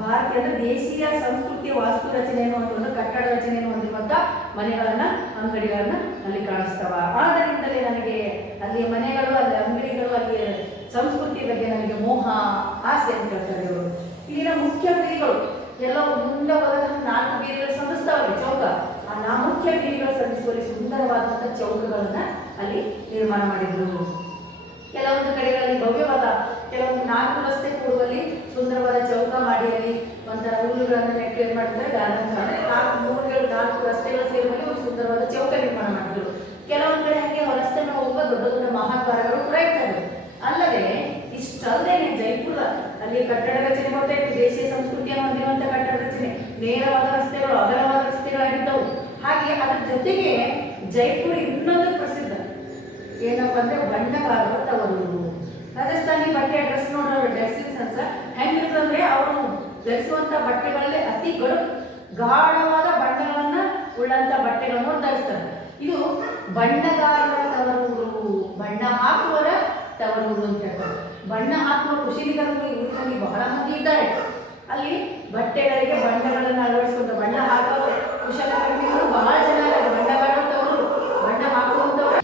ಭಾರತೀಯ ಅಂದ್ರೆ ದೇಶೀಯ ಸಂಸ್ಕೃತಿಯ ವಾಸ್ತು ರಚನೆಯನ್ನು ಹೊಂದಿರುವಂತ, ಕಟ್ಟಡ ರಚನೆಯನ್ನು ಹೊಂದಿರುವಂತ ಮನೆಗಳನ್ನ, ಅಂಗಡಿಗಳನ್ನ ಅಲ್ಲಿ ಕಾಣಿಸ್ತಾವ. ಆದ್ದರಿಂದಲೇ ನನಗೆ ಅಲ್ಲಿ ಮನೆಗಳು, ಅಲ್ಲಿ ಅಂಗಡಿಗಳು, ಅಲ್ಲಿ ಸಂಸ್ಕೃತಿ ಬಗ್ಗೆ ನನಗೆ ಮೋಹ, ಆಸೆ ಅಂತ ಹೇಳ್ತಾರೆ ಇವರು. ಇಲ್ಲಿನ ಮುಖ್ಯ ಬೀದಿಗಳು ಎಲ್ಲ ಮುಂದೆ ಹೋದಾಗ 4 ಬೀದಿಗಳು ಸಂಧಿಸ್ತಾವ್ರಿ, ಚೌಕ. ಆ ಮುಖ್ಯ ಬೀದಿಗಳು ಸಂಧಿಸುವಲ್ಲಿ ಸುಂದರವಾದಂತಹ ಚೌಕಗಳನ್ನ ಅಲ್ಲಿ ನಿರ್ಮಾಣ ಮಾಡಿದ್ರು. ಕೆಲವೊಂದು ಕಡೆಗಳಲ್ಲಿ ಭವ್ಯವಾದ, ಕೆಲವೊಂದು 4 ರಸ್ತೆ ಕೂಡುವಲ್ಲಿ ಸುಂದರವಾದ ಚೌಕ ಮಾಡಿ ಅಲ್ಲಿ ಒಂಥರ ಹುಲ್ಲುಗಳನ್ನು ನೆಟ್ಟು ಏನ್ ಮಾಡಿದ್ರೆ ಗಾರ್ಡನ್, ಅಂದ್ರೆ 4 ರಸ್ತೆಗಳು ಸೇರುವಲ್ಲಿ ಒಂದು ಸುಂದರವಾದ ಚೌಕ ನಿರ್ಮಾಣ ಮಾಡಿದ್ರು. ಕೆಲವೊಂದು ಕಡೆ ಹಾಗೆ ರಸ್ತೆ ಹೋಗುವ ದೊಡ್ಡ ದೊಡ್ಡ ಮಹಾದ್ವಾರಗಳು ಕೂಡ ಇರ್ತವೆ. ಅಲ್ಲದೆ ಇಷ್ಟಲ್ಲದೇನೆ ಜೈಪುರ ಅಲ್ಲಿ ಕಟ್ಟಡ ರಚನೆ ಗೊತ್ತಾಯ್ತು, ದೇಶೀಯ ಸಂಸ್ಕೃತಿಯನ್ನು ಹೊಂದಿರುವಂತಹ ಕಟ್ಟಡ ರಚನೆ, ನೇರವಾದ ರಸ್ತೆಗಳು, ಅಗಲವಾದ ರಸ್ತೆಗಳಾಗಿದ್ದವು. ಹಾಗೆ ಅದರ ಜೊತೆಗೆ ಜೈಪುರ ಇನ್ನೊಂದು ಪ್ರಸಿದ್ಧ ಏನಪ್ಪ ಅಂದ್ರೆ ಬಣ್ಣಗಾರರ ತವರೂರು. ರಾಜಸ್ಥಾನಿ ಬಟ್ಟೆ ಡ್ರೆಸ್ ನೋಡ್ರ ಡ್ರೆಸ್ಸಿಂಗ್ ಸೆನ್ಸ್ ಹೆಂಗಿರ್ತಂದ್ರೆ ಅವರು ಧರಿಸುವಂತ ಬಟ್ಟೆಗಳಲ್ಲಿ ಅತಿ ಗಾಢವಾದ ಬಣ್ಣಗಳನ್ನ ಉಳ್ಳಂತ ಬಟ್ಟೆಗಳನ್ನು ಧರಿಸ್ತಾರೆ. ಇದು ಬಣ್ಣಗಾರರ ತವರೂರು, ಬಣ್ಣ ಹಾಕುವರ ತವರೂರು ಅಂತ ಹೇಳ್ತಾರೆ. ಬಣ್ಣ ಹಾಕುವ ಕುಶಲಿಗರು ಈ ಊರಿನಲ್ಲಿ ಬಹಳ ಮಂದಿ ಇದ್ದಾರೆ. ಅಲ್ಲಿ ಬಟ್ಟೆಗಳಿಗೆ ಬಣ್ಣಗಳನ್ನು ಅಳವಡಿಸಿಕೊಂಡು ಬಣ್ಣ ಹಾಕುವ ಕುಶಲಕರ್ಮಿಗಳು ಬಹಳ ಜನ ಇದ್ದಾರೆ. ಬಣ್ಣಗಾರರ ತವರು, ಬಣ್ಣ ಹಾಕುವಂತವರು.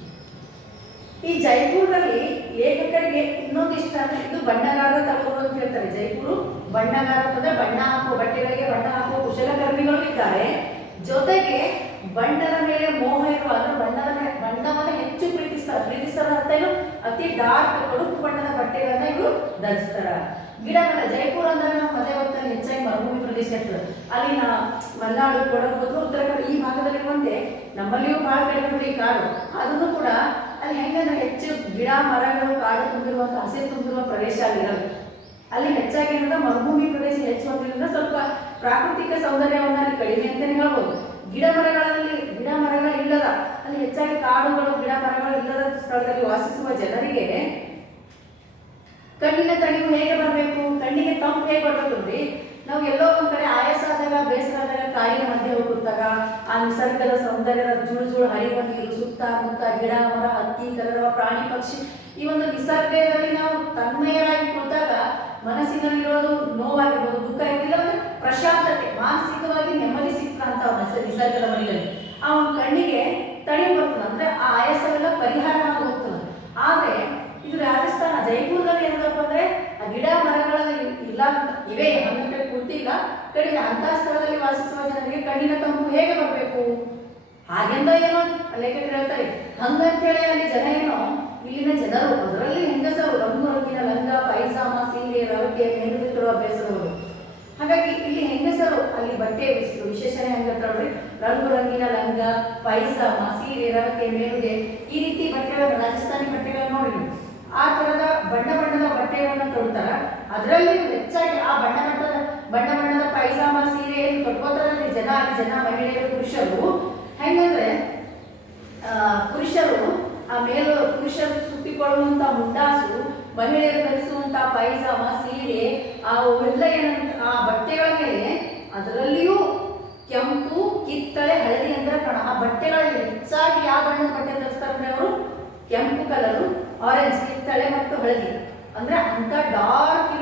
ಈ ಜೈಪುರದಲ್ಲಿ ಲೇಖಕರಿಗೆ ಇನ್ನೊಂದು ಇಷ್ಟ ಅಂದ್ರೆ ಇದು ಬಣ್ಣಗಾರರ ತವರು ಅಂತ ಹೇಳ್ತಾರೆ. ಜೈಪುರ ಬಣ್ಣಗಾರ ಅಂದ್ರೆ ಬಣ್ಣ ಹಾಕುವ, ಬಟ್ಟೆಗಳಿಗೆ ಬಣ್ಣ ಹಾಕುವ ಕುಶಲಕರ್ಮಿಗಳು ಇದ್ದಾರೆ. ಜೊತೆಗೆ ಬಣ್ಣದ ಮೇಲೆ ಮೋಹ ಇರುವ, ಅಂದ್ರೆ ಬಣ್ಣವನ್ನು ಹೆಚ್ಚು ಪ್ರೀತಿಸ್ತಾರ ಅಂತ ಏನು, ಅತಿ ಡಾರ್ಕ್ ಕಡುಪು ಬಣ್ಣದ ಬಟ್ಟೆಗಳನ್ನ ಇವರು ಧರಿಸ್ತಾರ. ಗಿಡಗಳ ಜೈಪುರ ಅಂದ್ರೆ ನಾವು ಮನೆ ಹೊತ್ತಲ್ಲಿ ಹೆಚ್ಚಾಗಿ ಮರುಭೂಮಿ ಪ್ರದೇಶ ಇರ್ತದೆ. ಅಲ್ಲಿ ಮಲೆನಾಡು, ಕೊಡಗು, ಉತ್ತರ ಕನ್ನಡ ಈ ಭಾಗದಲ್ಲಿರುವಂತೆ ನಮ್ಮಲ್ಲಿಯೂ ಬಹಳ ಕಡಿಮೆ ಈ ಕಾಡು. ಅದನ್ನು ಕೂಡ ಅಲ್ಲಿ ಹೆಂಗಂದ್ರೆ ಹೆಚ್ಚು ಗಿಡ ಮರಗಳು, ಕಾಡು ತುಂಬಿರುವಂತ, ಹಸಿರು ತುಂಬಿರುವ ಪ್ರದೇಶ ಆಗಿರಲ್ಲ. ಅಲ್ಲಿ ಹೆಚ್ಚಾಗಿ ಏನಂದ್ರೆ ಮರುಭೂಮಿ ಪ್ರದೇಶ ಹೆಚ್ಚು ಹೊಂದಿರೋದ್ರಿಂದ ಸ್ವಲ್ಪ ಪ್ರಾಕೃತಿಕ ಸೌಂದರ್ಯವನ್ನು ಅಲ್ಲಿ ಕಡಿಮೆ ಅಂತಾನೆ ಹೇಳ್ಬೋದು. ಗಿಡ ಮರಗಳು ಇಲ್ಲದ, ಅಲ್ಲಿ ಹೆಚ್ಚಾಗಿ ಕಾಡುಗಳು, ಗಿಡ ಮರಗಳು ಇಲ್ಲದ ಸ್ಥಳದಲ್ಲಿ ವಾಸಿಸುವ ಜನರಿಗೆ ಕಣ್ಣಿನ ತಣಿವು ಹೇಗೆ ಬರಬೇಕು, ಕಣ್ಣಿಗೆ ತಂಪು ಹೇಗೆ ಬರ್ಬೇಕು ಅಂದ್ರೆ, ನಾವು ಎಲ್ಲೋ ಒಂದ್ ಕಡೆ ಆಯಾಸ ಆದಾಗ, ಬೇಸರ ಆದಾಗ, ಕಾಯಿನ ಮಧ್ಯೆ ಹೋಗುತ್ತಾಗ ಆ ನಿಸರ್ಗದ ಸೌಂದರ್ಯದ ಜುಳು ಹರಿಯುವ ನೀರು, ಸುತ್ತಮುತ್ತ ಗಿಡ ಮರ, ಹಕ್ಕಿ ಕಲರವ ಪ್ರಾಣಿ ಪಕ್ಷಿ, ಈ ಒಂದು ನಿಸರ್ಗದಲ್ಲಿ ನಾವು ತನ್ಮಯರಾಗಿ ಕುಳಿತಾಗ ಮನಸ್ಸಿನಲ್ಲಿರೋದು ನೋವಾಗಿರ್ಬೋದು, ದುಃಖ ಇರಲಿಲ್ಲ ಅಂದ್ರೆ ಪ್ರಶಾಂತತೆ, ಮಾನಸಿಕವಾಗಿ ನೆಮ್ಮದಿ ಸಿಗ್ತಂತ ನಿಸರ್ಗದ ಮನೆಯಲ್ಲಿ ಆ ಒಂದು ಕಣ್ಣಿಗೆ ತಣಿವು ಬರ್ತದೆ. ಅಂದ್ರೆ ಆ ಆಯಾಸವೆಲ್ಲ ಪರಿಹಾರ ಆಗಿ ಹೋಗ್ತದೆ. ಆದ್ರೆ ಇದು ರಾಜಸ್ಥಾನ ಜೈಪುರದಲ್ಲಿ ಏನಪ್ಪ ಅಂದ್ರೆ ಆ ಗಿಡ ಮರಗಳಲ್ಲಿ ಇಲ್ಲ ಇವೆ, ಹಂಗಂತ ಪೂರ್ತಿ ಇಲ್ಲ, ಕಡಿಮೆ ಅಂತ ಸ್ಥಳದಲ್ಲಿ ವಾಸಿಸುವ ಜನರಿಗೆ ಕಣ್ಣಿನ ತಂಪು ಹೇಗೆ ಬರಬೇಕು ಹಾಗೆಂದ ಏನೋ ಲೇಖಕರು ಹೇಳ್ತಾರೆ. ಹಂಗಂತೇಳಿ ಅಲ್ಲಿ ಜನ ಏನೋ, ಇಲ್ಲಿನ ಜನರು, ಅದರಲ್ಲಿ ಹೆಂಗಸರು ರಂಗು ರಂಗಿನ ಲಂಗ, ಪೈಜಾಮ, ಸೀರೆ, ರವಕೆ ಮೇಲೆ ಬಿಟ್ಟಿರುವ ಅಭ್ಯಾಸದವರು. ಹಾಗಾಗಿ ಇಲ್ಲಿ ಹೆಂಗಸರು ಅಲ್ಲಿ ಬಟ್ಟೆ ವಿಶೇಷಣೆ ಹೆಂಗಂತಾರೆ, ರಂಗು ರಂಗಿನ ಲಂಗ, ಪೈಜಾಮ, ಸೀರೆ, ರವಕೆ, ಮೇಲುಗೆ, ಈ ರೀತಿ ಬಟ್ಟೆಗಳನ್ನು, ರಾಜಸ್ಥಾನಿ ಬಟ್ಟೆಗಳನ್ನು ನೋಡಿ ಆ ತರದ ಬಣ್ಣದ ಬಟ್ಟೆಗಳನ್ನ ತೊಡ್ತಾರ. ಅದರಲ್ಲಿ ಹೆಚ್ಚಾಗಿ ಆ ಬಣ್ಣದ ಪೈಜಾಮ, ಸೀರೆ ಏನು ತೊಟ್ಕೋತಾರಲ್ಲಿ ಜನ ಮಹಿಳೆಯರು, ಪುರುಷರು ಹೆಂಗಂದ್ರೆ ಪುರುಷರು ಪುರುಷರು ಸುತ್ತಿಕೊಳ್ಳುವಂತ ಮುಂಡಾಸು, ಮಹಿಳೆಯರು ಧರಿಸುವಂತ ಪೈಜಾಮ, ಸೀರೆ, ಅವೆಲ್ಲ ಏನಂತ ಆ ಬಟ್ಟೆಗಳ ಮೇಲೆ ಅದರಲ್ಲಿಯೂ ಕೆಂಪು, ಕಿತ್ತಳೆ, ಹಳದಿ ಅಂದ್ರೆ ಆ ಬಟ್ಟೆಗಳಲ್ಲಿ ಹೆಚ್ಚಾಗಿ ಯಾವ ಬಣ್ಣದ ಬಟ್ಟೆ ಧರಿಸ್ತಾರೆ ಅವರು, ಕೆಂಪು ಕಲರು, ಆರೆಂಜ್, ಕಿತ್ತಳೆ ಮತ್ತು ಹಳದಿ, ಅಂದ್ರೆ ಅಂತ ಡಾರ್ಕ್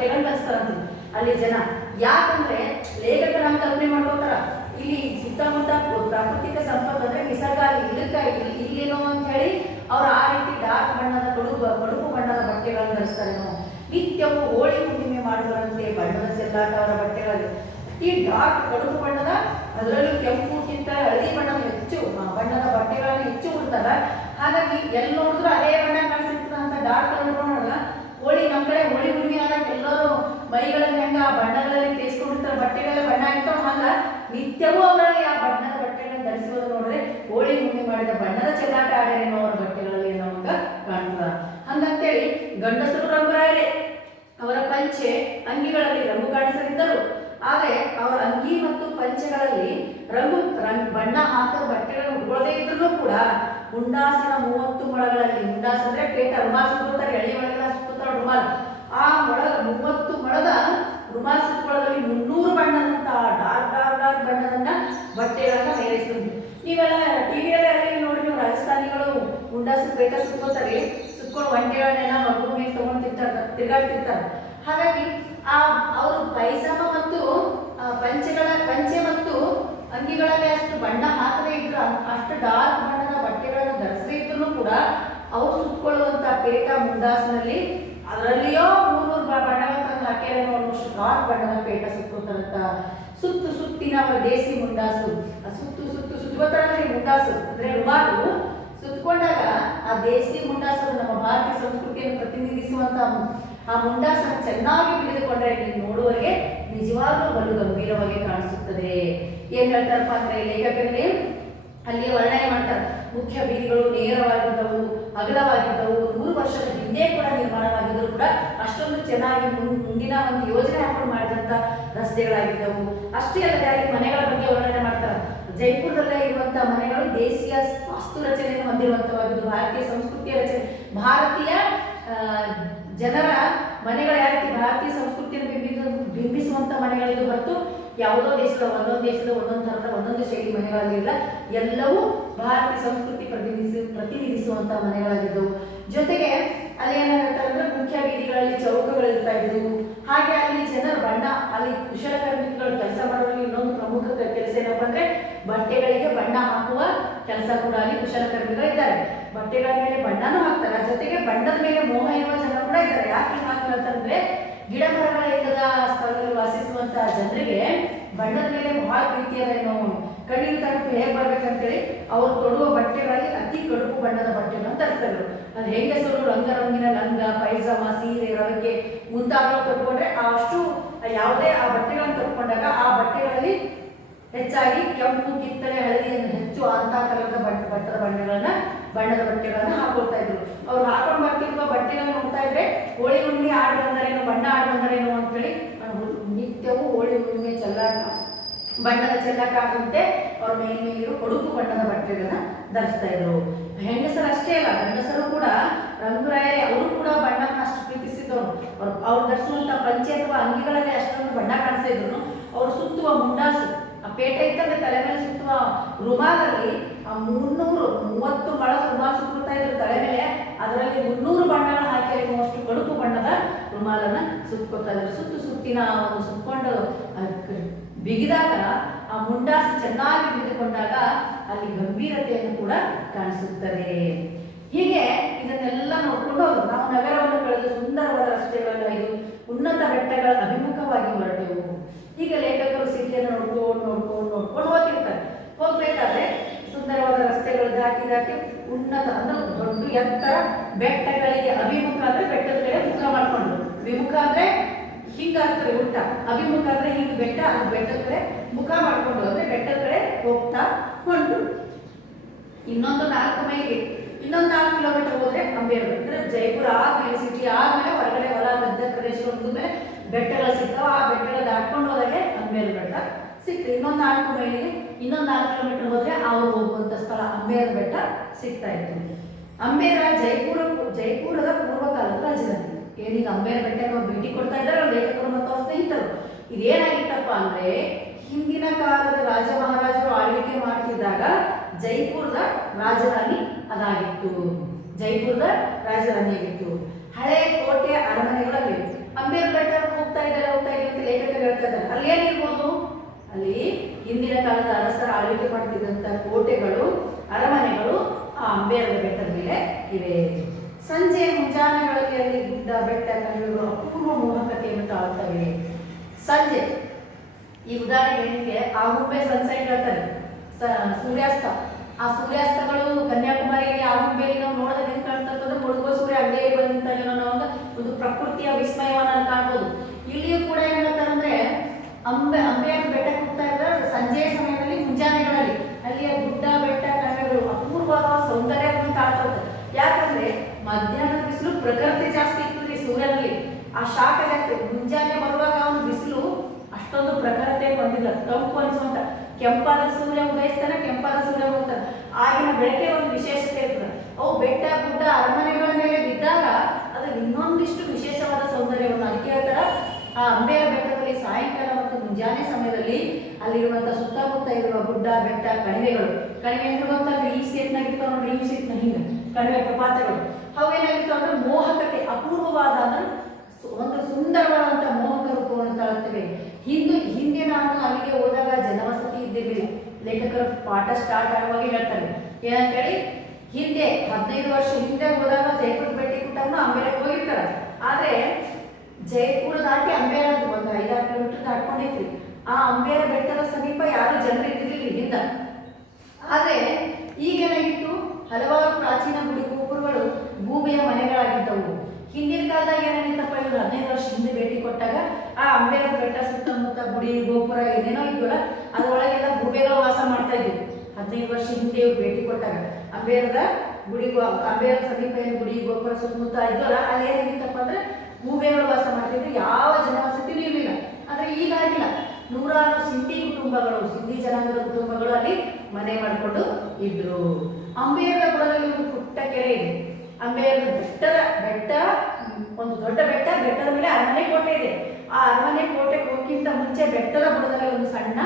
ಬಟ್ಟೆಗಳನ್ನ ಧರಿಸ್ತಾರಂತ ಅಲ್ಲಿ ಜನ. ಯಾಕಂದ್ರೆ ಲೇಖಕ ನಾವು ಕಲ್ಪನೆ ಮಾಡ್ಕೋತಾರ ಇಲ್ಲಿ ಸುತ್ತಮುತ್ತ ಪ್ರಾಕೃತಿಕ ಸಂಪತ್ತು ಅಂದ್ರೆ ನಿಸರ್ಗ ಇಲ್ಲೇನೋ ಅಂತ ಹೇಳಿ ಅವ್ರು ಆ ರೀತಿ ಡಾರ್ಕ್ ಬಣ್ಣದ ಕಡುಪು ಬಣ್ಣದ ಬಟ್ಟೆಗಳನ್ನು ಧರಿಸ್ತಾರೇನೋ. ನಿತ್ಯವೂ ಹೋಳಿ ಹುಣ್ಣಿಮೆ ಮಾಡುವರಂತೆ ಬಣ್ಣದ ಚೆಲ್ಲಾಟ ಅವರ ಬಟ್ಟೆಗಳಲ್ಲಿ ಈ ಡಾರ್ಕ್ ಕಡುಪು ಬಣ್ಣದ ಅದರಲ್ಲೂ ಕೆಂಪುಕ್ಕಿಂತ ಹಳದಿ ಬಣ್ಣದ ಬಟ್ಟೆಗಳನ್ನು ಹೆಚ್ಚು ಉಡ್ತಾರ. ಹಾಗಾಗಿ ಎಲ್ಲಿ ನೋಡಿದ್ರು ಅದೇ ಬಣ್ಣ ಕಾಣಿಸಿರ್ತದ ಅಂತ ಡಾರ್ಕ್ ಕಲರ್ ನೋಡಲ್ಲ. ಹೋಳಿ ನಮ್ಮ ಕಡೆ ಹೋಳಿ ಹುಣ್ಣಿಮೆ ಆದಾಗ ಎಲ್ಲರೂ ಮೈಗಳಲ್ಲಿ ಹೆಂಗ ಆ ಬಣ್ಣಗಳಲ್ಲಿ ತೇಸ್ಕೊಂಡಿರ್ತಾರೆ, ಬಟ್ಟೆಗಳಲ್ಲಿ ಬಣ್ಣ ಇರ್ತಾವ. ಹಂಗ ನಿತ್ಯವೂ ಅವರಲ್ಲಿ ಆ ಬಣ್ಣದ ಬಟ್ಟೆಗಳನ್ನು ಧರಿಸುವುದು ನೋಡಿದ್ರೆ ಹೋಳಿ ಹುಣ್ಣಿಮೆ ಮಾಡಿದ ಬಣ್ಣದ ಚೆಲ್ಲಾಟ ಆಡೇನೋ ಅವರ ಬಟ್ಟೆಗಳಲ್ಲಿ ನಮಗ ಕಾಣ್ತದ. ಹಂಗಂತೇಳಿ ಗಂಡಸರು ರಂಗುರಾಯರೇ ಅವರ ಪಂಚೆ ಅಂಗಿಗಳಲ್ಲಿ ರಂಗು ಕಾಣಿಸಲಿದ್ದರು. ಆದರೆ ಅವರ ಅಂಗಿ ಮತ್ತು ಪಂಚೆಗಳಲ್ಲಿ ಬಣ್ಣ ಹಾಕದ ಬಟ್ಟೆಗಳನ್ನು ಉಟ್ಕೊಳ್ಳದೇ ಇದ್ರೂ ಕೂಡ ಮುಂಡಾಸಿನ 30 ಮೊಳಗಳಲ್ಲಿ, ಮುಂಡಾಸ್ ಅಂದ್ರೆ ಪೇಟ ರುಮಾಲ್ ಸುತ್ತಾರೆ, ಎಳ್ಳಿ ಒಳಗೆಲ್ಲ ಸುತ್ತಾರೆ ರುಮಾಲ್, ಆ 30 ಮೊಳದ ರುಮಾಲ್ ಸುತ್ತುಕೊಳ್ಳೋದ್ರಲ್ಲಿ 300 ಬಣ್ಣದಂತಹ ಡಾರ್ಕ್ ಬಣ್ಣದನ್ನ ಬಟ್ಟೆಗಳನ್ನ ಮೇರಿಸಿದ್ರು. ನೀವೆಲ್ಲ ಟಿವಿಯಲ್ಲಿ ಅಲ್ಲಿ ನೋಡಿ ನೀವು ರಾಜಸ್ಥಾನಿಗಳು ಮುಂಡಾಸು ಪೇಟ ಸುತ್ಕೊಂಡು ಒಂಟೆಗಳನ್ನೆಲ್ಲ ಮಗು ಮೇಲೆ ತಗೊಂಡು ತಿರ್ಗಾಡ್ತಿರ್ತಾರೆ. ಹಾಗಾಗಿ ಅವರು ಪೈಜಾಮ ಮತ್ತು ಪಂಚೆ ಮತ್ತು ಅಂಗಿಗಳಲ್ಲಿ ಅಷ್ಟು ಬಣ್ಣ ಹಾಕದೇ ಇದ್ರು, ಅಷ್ಟು ಡಾರ್ಕ್ ಬಣ್ಣದ ಬಟ್ಟೆಗಳನ್ನು ಧರಿಸದೇ ಇದ್ರು ಕೂಡ ಅವರು ಸುತ್ತಕೊಳ್ಳುವಂತ ಪೇಟ ಮುಂಡಾಸಿನಲ್ಲಿ ಅದರಲ್ಲಿಯೋ 300 ಬಣ್ಣವನ್ನು ತಂದು ಹಾಕ್ಯಾರೇನೋ ಅನ್ನೋಷ್ಟು ಡಾರ್ಕ್ ಬಣ್ಣದ ಪೇಟ ಸುತ್ತುತ್ತಾರಂತ. ಸುತ್ತಿನ ಅವರ ದೇಸಿ ಮುಂಡಾಸು ಸುತ್ತುವತ್ತರಲ್ಲಿ ಮುಂಡಾಸು ಅಂದ್ರೆ ರುಮಾಲು ಸುತ್ತಕೊಂಡಾಗ ಆ ದೇಸಿ ಮುಂಡಾಸು ನಮ್ಮ ಭಾರತೀಯ ಸಂಸ್ಕೃತಿಯನ್ನು ಪ್ರತಿನಿಧಿಸುವಂತ ಆ ಮುಂಡಾಸನ್ನು ಚೆನ್ನಾಗಿ ಬಿಡಿದುಕೊಂಡ್ರೆ ನೋಡುವವರಿಗೆ ನಿಜವಾಗ್ಲೂ ಬಲು ಗಂಭೀರವಾಗಿ ಕಾಣಿಸುತ್ತದೆ. ಏನ್ ಹೇಳ್ತಾರಪ್ಪ ಅಂದ್ರೆ ಲೇಖಕರಲ್ಲಿ ಅಲ್ಲಿ ವರ್ಣನೆ ಮಾಡ್ತಾರೆ. ಮುಖ್ಯ ಬೀದಿಗಳು ನೇರವಾಗಿದ್ದವು, ಅಗಲವಾಗಿದ್ದವು, 100 ವರ್ಷದ ಹಿಂದೆ ಕೂಡ ನಿರ್ಮಾಣವಾಗಿದ್ದರೂ ಕೂಡ ಅಷ್ಟೊಂದು ಚೆನ್ನಾಗಿ ಮುಂದಿನ ಒಂದು ಯೋಜನೆ ಹಾಕೊಂಡು ಮಾಡಿದಂತ ರಸ್ತೆಗಳಾಗಿದ್ದವು. ಅಷ್ಟೇ ಅಲ್ಲದೆ ಅಲ್ಲಿ ಮನೆಗಳ ಬಗ್ಗೆ ವರ್ಣನೆ ಮಾಡ್ತಾರೆ. ಜೈಪುರದಲ್ಲೇ ಇರುವಂತಹ ಮನೆಗಳು ದೇಶೀಯ ವಾಸ್ತು ರಚನೆಯನ್ನು ಹೊಂದಿರುವಂತವಾಗಿದ್ದು, ಭಾರತೀಯ ಸಂಸ್ಕೃತಿಯ ರಚನೆ, ಭಾರತೀಯ ಜನರ ಮನೆಗಳು ಯಾವ ರೀತಿ ಭಾರತೀಯ ಸಂಸ್ಕೃತಿಯನ್ನು ಬಿಂಬಿಸುವಂತ ಮನೆಗಳಿದ್ದು ಹೊರತು ಯಾವುದೋ ಒಂದೊಂದು ದೇಶದ ಒಂದೊಂದು ಥರದ ಒಂದೊಂದು ಶೈಲಿ ಮನೆಗಳಲ್ಲಿಲ್ಲ. ಎಲ್ಲವೂ ಭಾರತೀಯ ಸಂಸ್ಕೃತಿ ಪ್ರತಿನಿಧಿಸುವಂತಹ ಮನೆಗಳಾಗಿದ್ದವು. ಜೊತೆಗೆ ಅಲ್ಲಿ ಏನಾಗುತ್ತೆ ಅಂದ್ರೆ ಮುಖ್ಯ ಬೀದಿಗಳಲ್ಲಿ ಚೌಕಗಳು ಇರ್ತಾ ಇದ್ದವು. ಹಾಗೆ ಅಲ್ಲಿ ಜನರು ಅಲ್ಲಿ ಕುಶಲಕರ್ಮಿಗಳು ಕೆಲಸ ಮಾಡೋದ್ರಲ್ಲಿ ಇನ್ನೊಂದು ಪ್ರಮುಖ ಕೆಲಸ ಏನಪ್ಪ ಅಂದ್ರೆ ಬಟ್ಟೆಗಳಿಗೆ ಬಣ್ಣ ಹಾಕುವ ಕೆಲಸ ಕೂಡ ಅಲ್ಲಿ ಕುಶಲಕರ್ಮಿಗಳು ಇದ್ದಾರೆ. ಬಟ್ಟೆಗಳ ಮೇಲೆ ಬಣ್ಣನೂ ಹಾಕ್ತಾರೆ, ಜೊತೆಗೆ ಬಣ್ಣದ ಮೇಲೆ ಮೋಹ ಇರುವ ಜನ ಕೂಡ ಇದ್ದಾರೆ. ಯಾಕೆ ಹಾಕ್ತಾರೆ ಗಿಡ ಮರಗಳ ಇಲ್ಲದ ಸ್ಥಳದಲ್ಲಿ ವಾಸಿಸುವಂತಹ ಜನರಿಗೆ ಬಣ್ಣದ ಮೇಲೆ ಬಹಳ ಪ್ರೀತಿಯದೇನೋ, ಕಣ್ಣಿನ ತನಕ ಹೇಗೆ ಬರ್ಬೇಕಂತೇಳಿ ಅವರು ತೊಡುವ ಬಟ್ಟೆಗಳಲ್ಲಿ ಅತಿ ಕಡುಪು ಬಣ್ಣದ ಬಟ್ಟೆಗಳನ್ನು ತರಿಸ್ತಾರೆ. ಅದು ಹೆಂಗಸರು ರಂಗರಂಗಿನ ಲಂಗ, ಪೈಜಾಮ, ಸೀರೆ, ರವಿಕೆ ಮುಂತಾದವು ತಗೊಂಡ್ರೆ ಅಷ್ಟು ಯಾವುದೇ ಆ ಬಟ್ಟೆಗಳನ್ನು ತಗೊಂಡಾಗ ಆ ಬಟ್ಟೆಗಳಲ್ಲಿ ಹೆಚ್ಚಾಗಿ ಕೆಂಪು, ಕಿತ್ತಳೆ, ಹಳದಿಯನ್ನು ಹೆಚ್ಚು ಅಂತ ಕಲರ್ದ ಬಣ್ಣದ ಬಟ್ಟೆಗಳನ್ನ ಹಾಕೊಳ್ತಾ ಇದ್ರು. ಅವ್ರು ಹಾಕೊಂಡು ಬರ್ತಿರುವ ಬಟ್ಟೆಗಳನ್ನ ನೋಡ್ತಾ ಇದ್ರೆ ಹೋಳಿ ಹುಣ್ಣಿಮೆ ಆಡು ಬಂದರೇನು, ಬಣ್ಣ ಆಡು ಬಂದರೇನು ಅಂತೇಳಿ ನಿತ್ಯವೂ ಹೋಳಿ ಹುಣ್ಣಿಮೆ ಬಣ್ಣದ ಚೆಲ್ಲಾಟ ಆಡುವಂತೆ ಅವ್ರ ಮೇಲಿರೋ ಕಡುಪು ಬಣ್ಣದ ಬಟ್ಟೆಗಳನ್ನ ಧರಿಸ್ತಾ ಇದ್ರು. ಹೆಂಗಸರು ಅಷ್ಟೇ ಅಲ್ಲ, ಗಂಡಸರು ಕೂಡ ರಂಗುರಾಯರೇ ಅವರು ಕೂಡ ಬಣ್ಣವನ್ನು ಅಷ್ಟು ಪ್ರೀತಿಸಿದವರು. ಅವ್ರು ಧರಿಸುವಂತ ಪಂಚೆ ಅಥವಾ ಅಂಗಿಗಳಲ್ಲಿ ಅಷ್ಟೊಂದು ಬಣ್ಣ ಕಾಣಿಸ್ತಾ ಇದ್ರು. ಅವ್ರು ಸುತ್ತುವ ಮುಂಡಾಸು, ಆ ಪೇಟೆ ಇದ್ದಂತೆ ತಲೆ ಮೇಲೆ ಸುತ್ತುವ ರುಮಾಲಲ್ಲಿ 330 ಮೊಳದ ರುಮಾಲ್ ಸುತ್ತಾ ಇದ್ರು ತಲೆ ಮೇಲೆ. ಅದರಲ್ಲಿ 300 ಬಣ್ಣಗಳು ಹಾಕಿರುವಷ್ಟು ಕಡುಪು ಬಣ್ಣದ ರುಮಾಲನ್ನ ಸುತ್ಕೊತಾ ಇದ್ರು. ಸುತ್ತಿನ ಒಂದು ಸುತ್ಕೊಂಡು ಬಿಗಿದಾಗ ಆ ಮುಂಡಾಸು ಚೆನ್ನಾಗಿ ಬಿಗಿದುಕೊಂಡಾಗ ಅಲ್ಲಿ ಗಂಭೀರತೆಯನ್ನು ಕೂಡ ಕಾಣಿಸುತ್ತದೆ. ಹೀಗೆ ಇದನ್ನೆಲ್ಲ ನೋಡ್ಕೊಂಡು ನಾವು ನಗರವನ್ನು ಕಳೆದು ಸುಂದರವಾದ ರಸ್ತೆಗಳನ್ನು ಇದು ಉನ್ನತ ಬೆಟ್ಟಗಳ ಅಭಿಮುಖವಾಗಿ ಹೊರಟೆವು. ಈಗ ಲೇಖಕರು ಸಿಟಿಯನ್ನು ನೋಡ್ಕೊಂಡು ಹೋಗ್ಬೇಕಾದ್ರೆ ಸುಂದರವಾದ ರಸ್ತೆಗಳು ದಾಟಿ ಉನ್ನತ ಅಂದ್ರೆ ದೊಡ್ಡ ಎತ್ತರ ಬೆಟ್ಟಗಳಿಗೆ ಅಭಿಮುಖ ಅಂದ್ರೆ ಬೆಟ್ಟದ ಕಡೆ ಮುಖ ಮಾಡ್ಕೊಂಡು, ವಿಮುಖ ಅಂದ್ರೆ ಹಿಂಗಾಗ್ತಾರೆ ಉಲ್ಟ, ಅಭಿಮುಖ ಅಂದ್ರೆ ಹಿಂಗ್ ಬೆಟ್ಟ, ಅದು ಬೆಟ್ಟದ ಕಡೆ ಮುಖ ಮಾಡ್ಕೊಂಡು ಅಂದ್ರೆ ಬೆಟ್ಟದ ಕಡೆ ಹೋಗ್ತಾ ಹೊಂಟು. ಇನ್ನೊಂದು 4 ಮೈಲಿಗೆ ಇನ್ನೊಂದು 4 ಕಿಲೋಮೀಟರ್ ಹೋದ್ರೆ ಅಂಬೇಡ್ಕರ್ ಅಂದ್ರೆ ಜೈಪುರ ಆದ್ಮೇಲೆ ಸಿಟಿ ಆದ್ಮೇಲೆ ಹೊರಗಡೆ ಹೊಲ ಗದ್ದೆ ಪ್ರದೇಶ ಹೋದ್ಮೇಲೆ ಬೆಟ್ಟಗಳು ಸಿಗ್ತಾವ. ಆ ಬೆಟ್ಟಗಳು ದಾಟ್ಕೊಂಡು ಹೋದಾಗೆ ಅಂಬೇರ್ ಬೆಟ್ಟ ಸಿಗ್ತದೆ. ಇನ್ನೊಂದು 4 ಮೈಲಿಗೆ ಇನ್ನೊಂದು 4 ಕಿಲೋಮೀಟರ್ ಹೋದ್ರೆ ಅವ್ರು ಹೋಗುವಂತ ಸ್ಥಳ ಅಂಬೇರ್ ಬೆಟ್ಟ ಸಿಗ್ತಾ ಇತ್ತು. ಅಂಬೇರ ಜೈಪುರದ ಪೂರ್ವಕಾಲದ ರಾಜಧಾನಿ. ಏನೀಗ ಅಂಬೇರ್ ಬೆಟ್ಟ ಭೇಟಿ ಕೊಡ್ತಾ ಇದ್ದಾರೆ ಲೇಖಕರು ಮತ್ತು ಅವ್ರ ಸ್ನೇಹಿತರು. ಇದೇನಾಗಿತ್ತಪ್ಪ ಅಂದ್ರೆ ಹಿಂದಿನ ಕಾಲದ ರಾಜ ಮಹಾರಾಜರು ಆಳ್ವಿಕೆ ಮಾಡ್ತಿದ್ದಾಗ ಜೈಪುರದ ರಾಜಧಾನಿ ಅದಾಗಿತ್ತು. ಜೈಪುರದ ರಾಜಧಾನಿಯಾಗಿತ್ತು. ಹಳೆ ಕೋಟೆ ಅರಮನೆಗಳಲ್ಲಿ ಅಂಬೇರ್ ಬೆಟ್ಟ ಇದ್ದಾರೆ. ಅಲ್ಲಿ ಏನಿರ್ಬೋದು, ಅಲ್ಲಿ ಹಿಂದಿನ ಕಾಲದ ಅರಸರ ಆಳ್ವಿಕೆ ಮಾಡ್ತಿದ್ದಂಥ ಕೋಟೆಗಳು, ಅರಮನೆಗಳು ಆ ಅಂಬೇರದ ಬೆಟ್ಟದ ಮೇಲೆ ಇವೆ. ಸಂಜೆ ಮುಂಜಾನೆಗಳಲ್ಲಿ ಅಲ್ಲಿ ಗುಡ್ಡ ಬೆಟ್ಟ ಕಣಿವೆಗಳು ಅಪೂರ್ವ ಮೋಹಕತೆಯನ್ನು ತಾಳ್ತವೆ. ಸಂಜೆ ಈ ಉದಾಹರಣೆಗೆ ಏನಿದೆ, ಆಗುಂಬೆ ಸನ್ಸೆಟ್ ಹೇಳ್ತಾರೆ, ಸೂರ್ಯಾಸ್ತ. ಆ ಸೂರ್ಯಾಸ್ತಗಳು ಕನ್ಯಾಕುಮಾರಿಯಲ್ಲಿ ಆಗುಂಬೆಯಲ್ಲಿ ನಾವು ನೋಡೋದಕ್ಕೆ ಹೆಂಗೆ ಕಾಣ್ತಂತಂದ್ರೆ ಮುಳುಗುವ ಸೂರ್ಯ ಅಡ್ಡೆಯಲ್ಲಿ ಬಂದಂತ ನಾವು ಒಂದು ಪ್ರಕೃತಿಯ ವಿಸ್ಮಯವನ್ನು ಕಾಣ್ಬೋದು. ಇಲ್ಲಿಯೂ ಕೂಡ ಏನ್ ಹೇಳ್ತಾರಂದ್ರೆ ಅಂಬೆಯ ಬೆಟ್ಟಕ್ಕೆ ಹೋಗ್ತಾ ಇದ್ದಾರೆ ಸಂಜೆಯ ಸಮಯದಲ್ಲಿ, ಮುಂಜಾನೆಗಳಲ್ಲಿ ಅಲ್ಲಿಯ ಗುಡ್ಡ ಬೆಟ್ಟ ಕಣಿವೆಗಳು ಅಪೂರ್ವವಾದ ಸೌಂದರ್ಯವನ್ನು ಕಾಣ್ತದೆ. ಯಾಕಂದ್ರೆ ಮಧ್ಯಾಹ್ನದ ಬಿಸಿಲು ಪ್ರಕೃತಿ ಜಾಸ್ತಿ ಇರ್ತದೆ ಸೂರ್ಯನಲ್ಲಿ, ಆ ಶಾಖ ಜಾಸ್ತಿ. ಮುಂಜಾನೆ ಬರುವಾಗ ಒಂದು ಬಿಸಿಲು ಅಷ್ಟೊಂದು ಪ್ರಖರತೆ ಬಂದಿಲ್ಲ, ತಂಪು ಅನಿಸುವಂತ ಕೆಂಪಾದ ಸೂರ್ಯ ಉದಯಿಸ್ತಾನೆ, ಕೆಂಪಾದ ಸೂರ್ಯ ಹೋಗ್ತಾನೆ. ಆಗಿನ ಬೆಳಗ್ಗೆ ಒಂದು ವಿಶೇಷತೆ ಇರ್ತದೆ. ಅವು ಬೆಟ್ಟ ಗುಡ್ಡ ಅರಮನೆಗಳ ಮೇಲೆ ಬಿದ್ದಾಗ ಅದು ಇನ್ನೊಂದಿಷ್ಟು ವಿಶೇಷವಾದ ಸೌಂದರ್ಯವನ್ನು ಅದಕ್ಕೆ ಹೇಳ್ತಾರ. ಆ ಅಂಬೇರ ಬೆಟ್ಟದಲ್ಲಿ ಸಾಯಂಕಾಲ ಮತ್ತು ಮುಂಜಾನೆ ಸಮಯದಲ್ಲಿ ಅಲ್ಲಿರುವಂತಹ ಸುತ್ತಮುತ್ತ ಇರುವ ಗುಡ್ಡ ಬೆಟ್ಟ ಕಣಿವೆಗಳು, ಕಣಿವೆ ಅಂದ್ರೆ ಗೊತ್ತಲ್ಲ, ಈ ಸೇಟ್ನಾಗಿರ್ತಾವ ನೋಡ್ರಿ, ಈ ಸೇಟ್ನ ಹಿಂಗೆ ಕಣಿವೆ ಪ್ರಪಾತಗಳು, ಅವೇನಾಗಿರ್ತಾವ ಅಂದ್ರೆ ಮೋಹಕತೆ, ಅಪೂರ್ವವಾದ ಅಂದ್ರೆ ಒಂದು ಸುಂದರವಾದಂತ ಮೋಹಕ ರೂಪವನ್ನು ತಾಳುತ್ತವೆ. ಹಿಂದೆ ನಾನು ಅಲ್ಲಿಗೆ ಹೋದಾಗ ಜನವಸತಿ ಇದ್ದಿರಲಿಲ್ಲ. ಲೇಖಕರ ಪಾಠ ಸ್ಟಾರ್ಟ್ ಆಗುವಾಗ ಹೇಳ್ತಾರೆ ಏನಂತೇಳಿ, ಹಿಂದೆ 15 ವರ್ಷ ಹಿಂದೆ ಹೋದಾಗ ಜೈಪುರ ಬೆಟ್ಟಿಗುಡ್ಡವನ್ನು ಅಂಬೇರಕ್ಕೆ ಹೋಗಿರ್ತಾರೆ. ಆದ್ರೆ ಜೈಪುರ ದಾಟಿ ಅಂಬೇರ ಒಂದು 5-6 ಕಿಲೋಮೀಟರ್ ದಾಟ್ಕೊಂಡಿದ್ವಿ. ಆ ಅಂಬೇರ ಬೆಟ್ಟದ ಸಮೀಪ ಯಾರು ಜನರು ಇದ್ದಿರಲಿಲ್ಲ ಹಿಂದೆ. ಆದ್ರೆ ಈಗೇನಾಗಿತ್ತು, ಹಲವಾರು ಪ್ರಾಚೀನ ಗುಡಿ ಗೋಪುರಗಳು ಗೂಬೆಯ ಮನೆಗಳಾಗಿದ್ದವು. ಹಿಂದಿನ ಕಾಲದಾಗ ಏನಾಗಿತ್ತಪ್ಪ, ಇವರು 15 ವರ್ಷ ಹಿಂದೆ ಭೇಟಿ ಕೊಟ್ಟಾಗ ಆ ಅಂಬೇರ ಬೆಟ್ಟ ಸುತ್ತಮುತ್ತ ಗುಡಿ ಗೋಪುರ ಏನೇನೋ ಇದ್ವಲ್ಲ ಅದರೊಳಗೆಲ್ಲ ಗೂಬೆಗಳು ವಾಸ ಮಾಡ್ತಾ ಇದ್ವು. 15 ವರ್ಷ ಹಿಂದೆ ಇವ್ರು ಭೇಟಿ ಕೊಟ್ಟಾಗ ಅಂಬೇರದ ಸಮೀಪ ಏನು ಗುಡಿ ಗೋಪುರ ಸುತ್ತಮುತ್ತ ಇದ್ವಲ್ಲ ಅಲ್ಲಿ ಏನಾಗಿತ್ತಪ್ಪ ಅಂದ್ರೆ ಗೂಬೆಗಳು ವಾಸ ಮಾಡ್ತಿದ್ರು. ಯಾವ ಜನವಸತಿನೂ ಇರಲಿಲ್ಲ. ಆದ್ರೆ ಈಗಾಗಿಲ್ಲ, ನೂರಾರು ಸಿಂಧಿ ಜನಾಂಗದ ಕುಟುಂಬಗಳು ಅಲ್ಲಿ ಮನೆ ಮಾಡಿಕೊಂಡು ಇದ್ರು. ಅಂಬೇರದ ಬುಡದಲ್ಲಿ ಒಂದು ಪುಟ್ಟ ಕೆರೆ ಇದೆ. ಅಂಬೇರದ ಬೆಟ್ಟ ಒಂದು ದೊಡ್ಡ ಬೆಟ್ಟ, ಬೆಟ್ಟದ ಮೇಲೆ ಅರಮನೆ ಕೋಟೆ ಇದೆ. ಆ ಅರಮನೆ ಕೋಟೆ ಹೋಗಿಂತ ಮುಂಚೆ ಬೆಟ್ಟದ ಬುಡದಲ್ಲಿ ಒಂದು ಸಣ್ಣ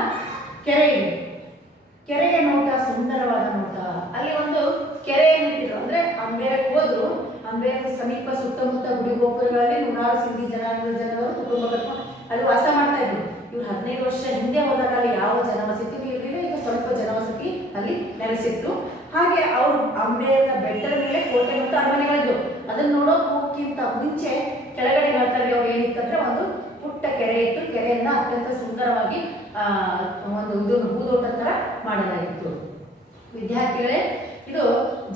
ಕೆರೆ ಇದೆ. ಕೆರೆಯ ನೋಟ ಸುಂದರವಾದ ನೋಟ. ಅಲ್ಲಿ ಒಂದು ಕೆರೆಯನ್ನು ಇಟ್ಟಿದ್ರು. ಅಂದ್ರೆ ಅಂಬೇರಕ್ಕೆ ಹೋದ್ರು, ಅಂಬೇರದ ಸಮೀಪ ಸುತ್ತಮುತ್ತ ಗುಡಿ ಗೋಪುರಗಳಲ್ಲಿ ನೂರಾರು ಸಿಂಧಿ ಜನಾಂಗದ ಜನರು ಕುಟುಂಬ ಕಟ್ಕೊಂಡು ಅಲ್ಲಿ ವಾಸ ಮಾಡ್ತಾ ಇದ್ರು. ಇವ್ರು 15 ವರ್ಷ ಹಿಂದೆ ಹೋದಾಗ ಅಲ್ಲಿ ಯಾವ ಜನವಸತಿ ಇರಲಿಲ್ಲ. ಈಗ ಸ್ವಲ್ಪ ಜನವಸತಿ ಅಲ್ಲಿ ನೆಲೆಸಿತ್ತು. ಹಾಗೆ ಅವರು ಅಂಬೇರದ ಬೆಟ್ಟದ ಮೇಲೆ ಕೋಟೆ ಮತ್ತು ಅರಮನೆಗಳಿದ್ವು. ಅದನ್ನ ನೋಡೋಕ್ಕಿಂತ ಮುಂಚೆ ಕೆಳಗಡೆ ಹೇಳ್ತಾರೆ ಅವ್ರು ಏನಿತ್ತಂದ್ರೆ ಒಂದು ಪುಟ್ಟ ಕೆರೆ ಇತ್ತು. ಕೆರೆಯನ್ನ ಅತ್ಯಂತ ಸುಂದರವಾಗಿ ಒಂದು ಹೂದೋಟ ತರ ಮಾಡಲಾಗಿತ್ತು. ವಿದ್ಯಾರ್ಥಿಗಳೇ, ಇದು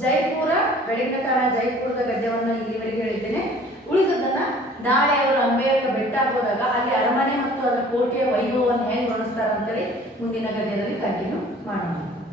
ಜೈಪುರ ಬೆಳಗಿನ ಕಾಲ ಜೈಪುರದ ಗದ್ಯವನ್ನು ಇಲ್ಲಿವರೆಗೆ ಹೇಳಿದ್ದೇನೆ. ಉಳಿದದನ್ನ ನಾಳೆ ಅವರು ಅಂಬೇರ ಬೆಟ್ಟ ಹೋದಾಗ ಅಲ್ಲಿ ಅರಮನೆ ಮತ್ತು ಅದರ ಕೋಟೆಯ ವೈಭವವನ್ನು ಹೇಗೆ ವರ್ಣಿಸ್ತಾರೆ ಅಂತೇಳಿ ಮುಂದಿನ ಗದ್ಯದಲ್ಲಿ ಕಂಟಿನ್ಯೂ ಮಾಡೋಣ.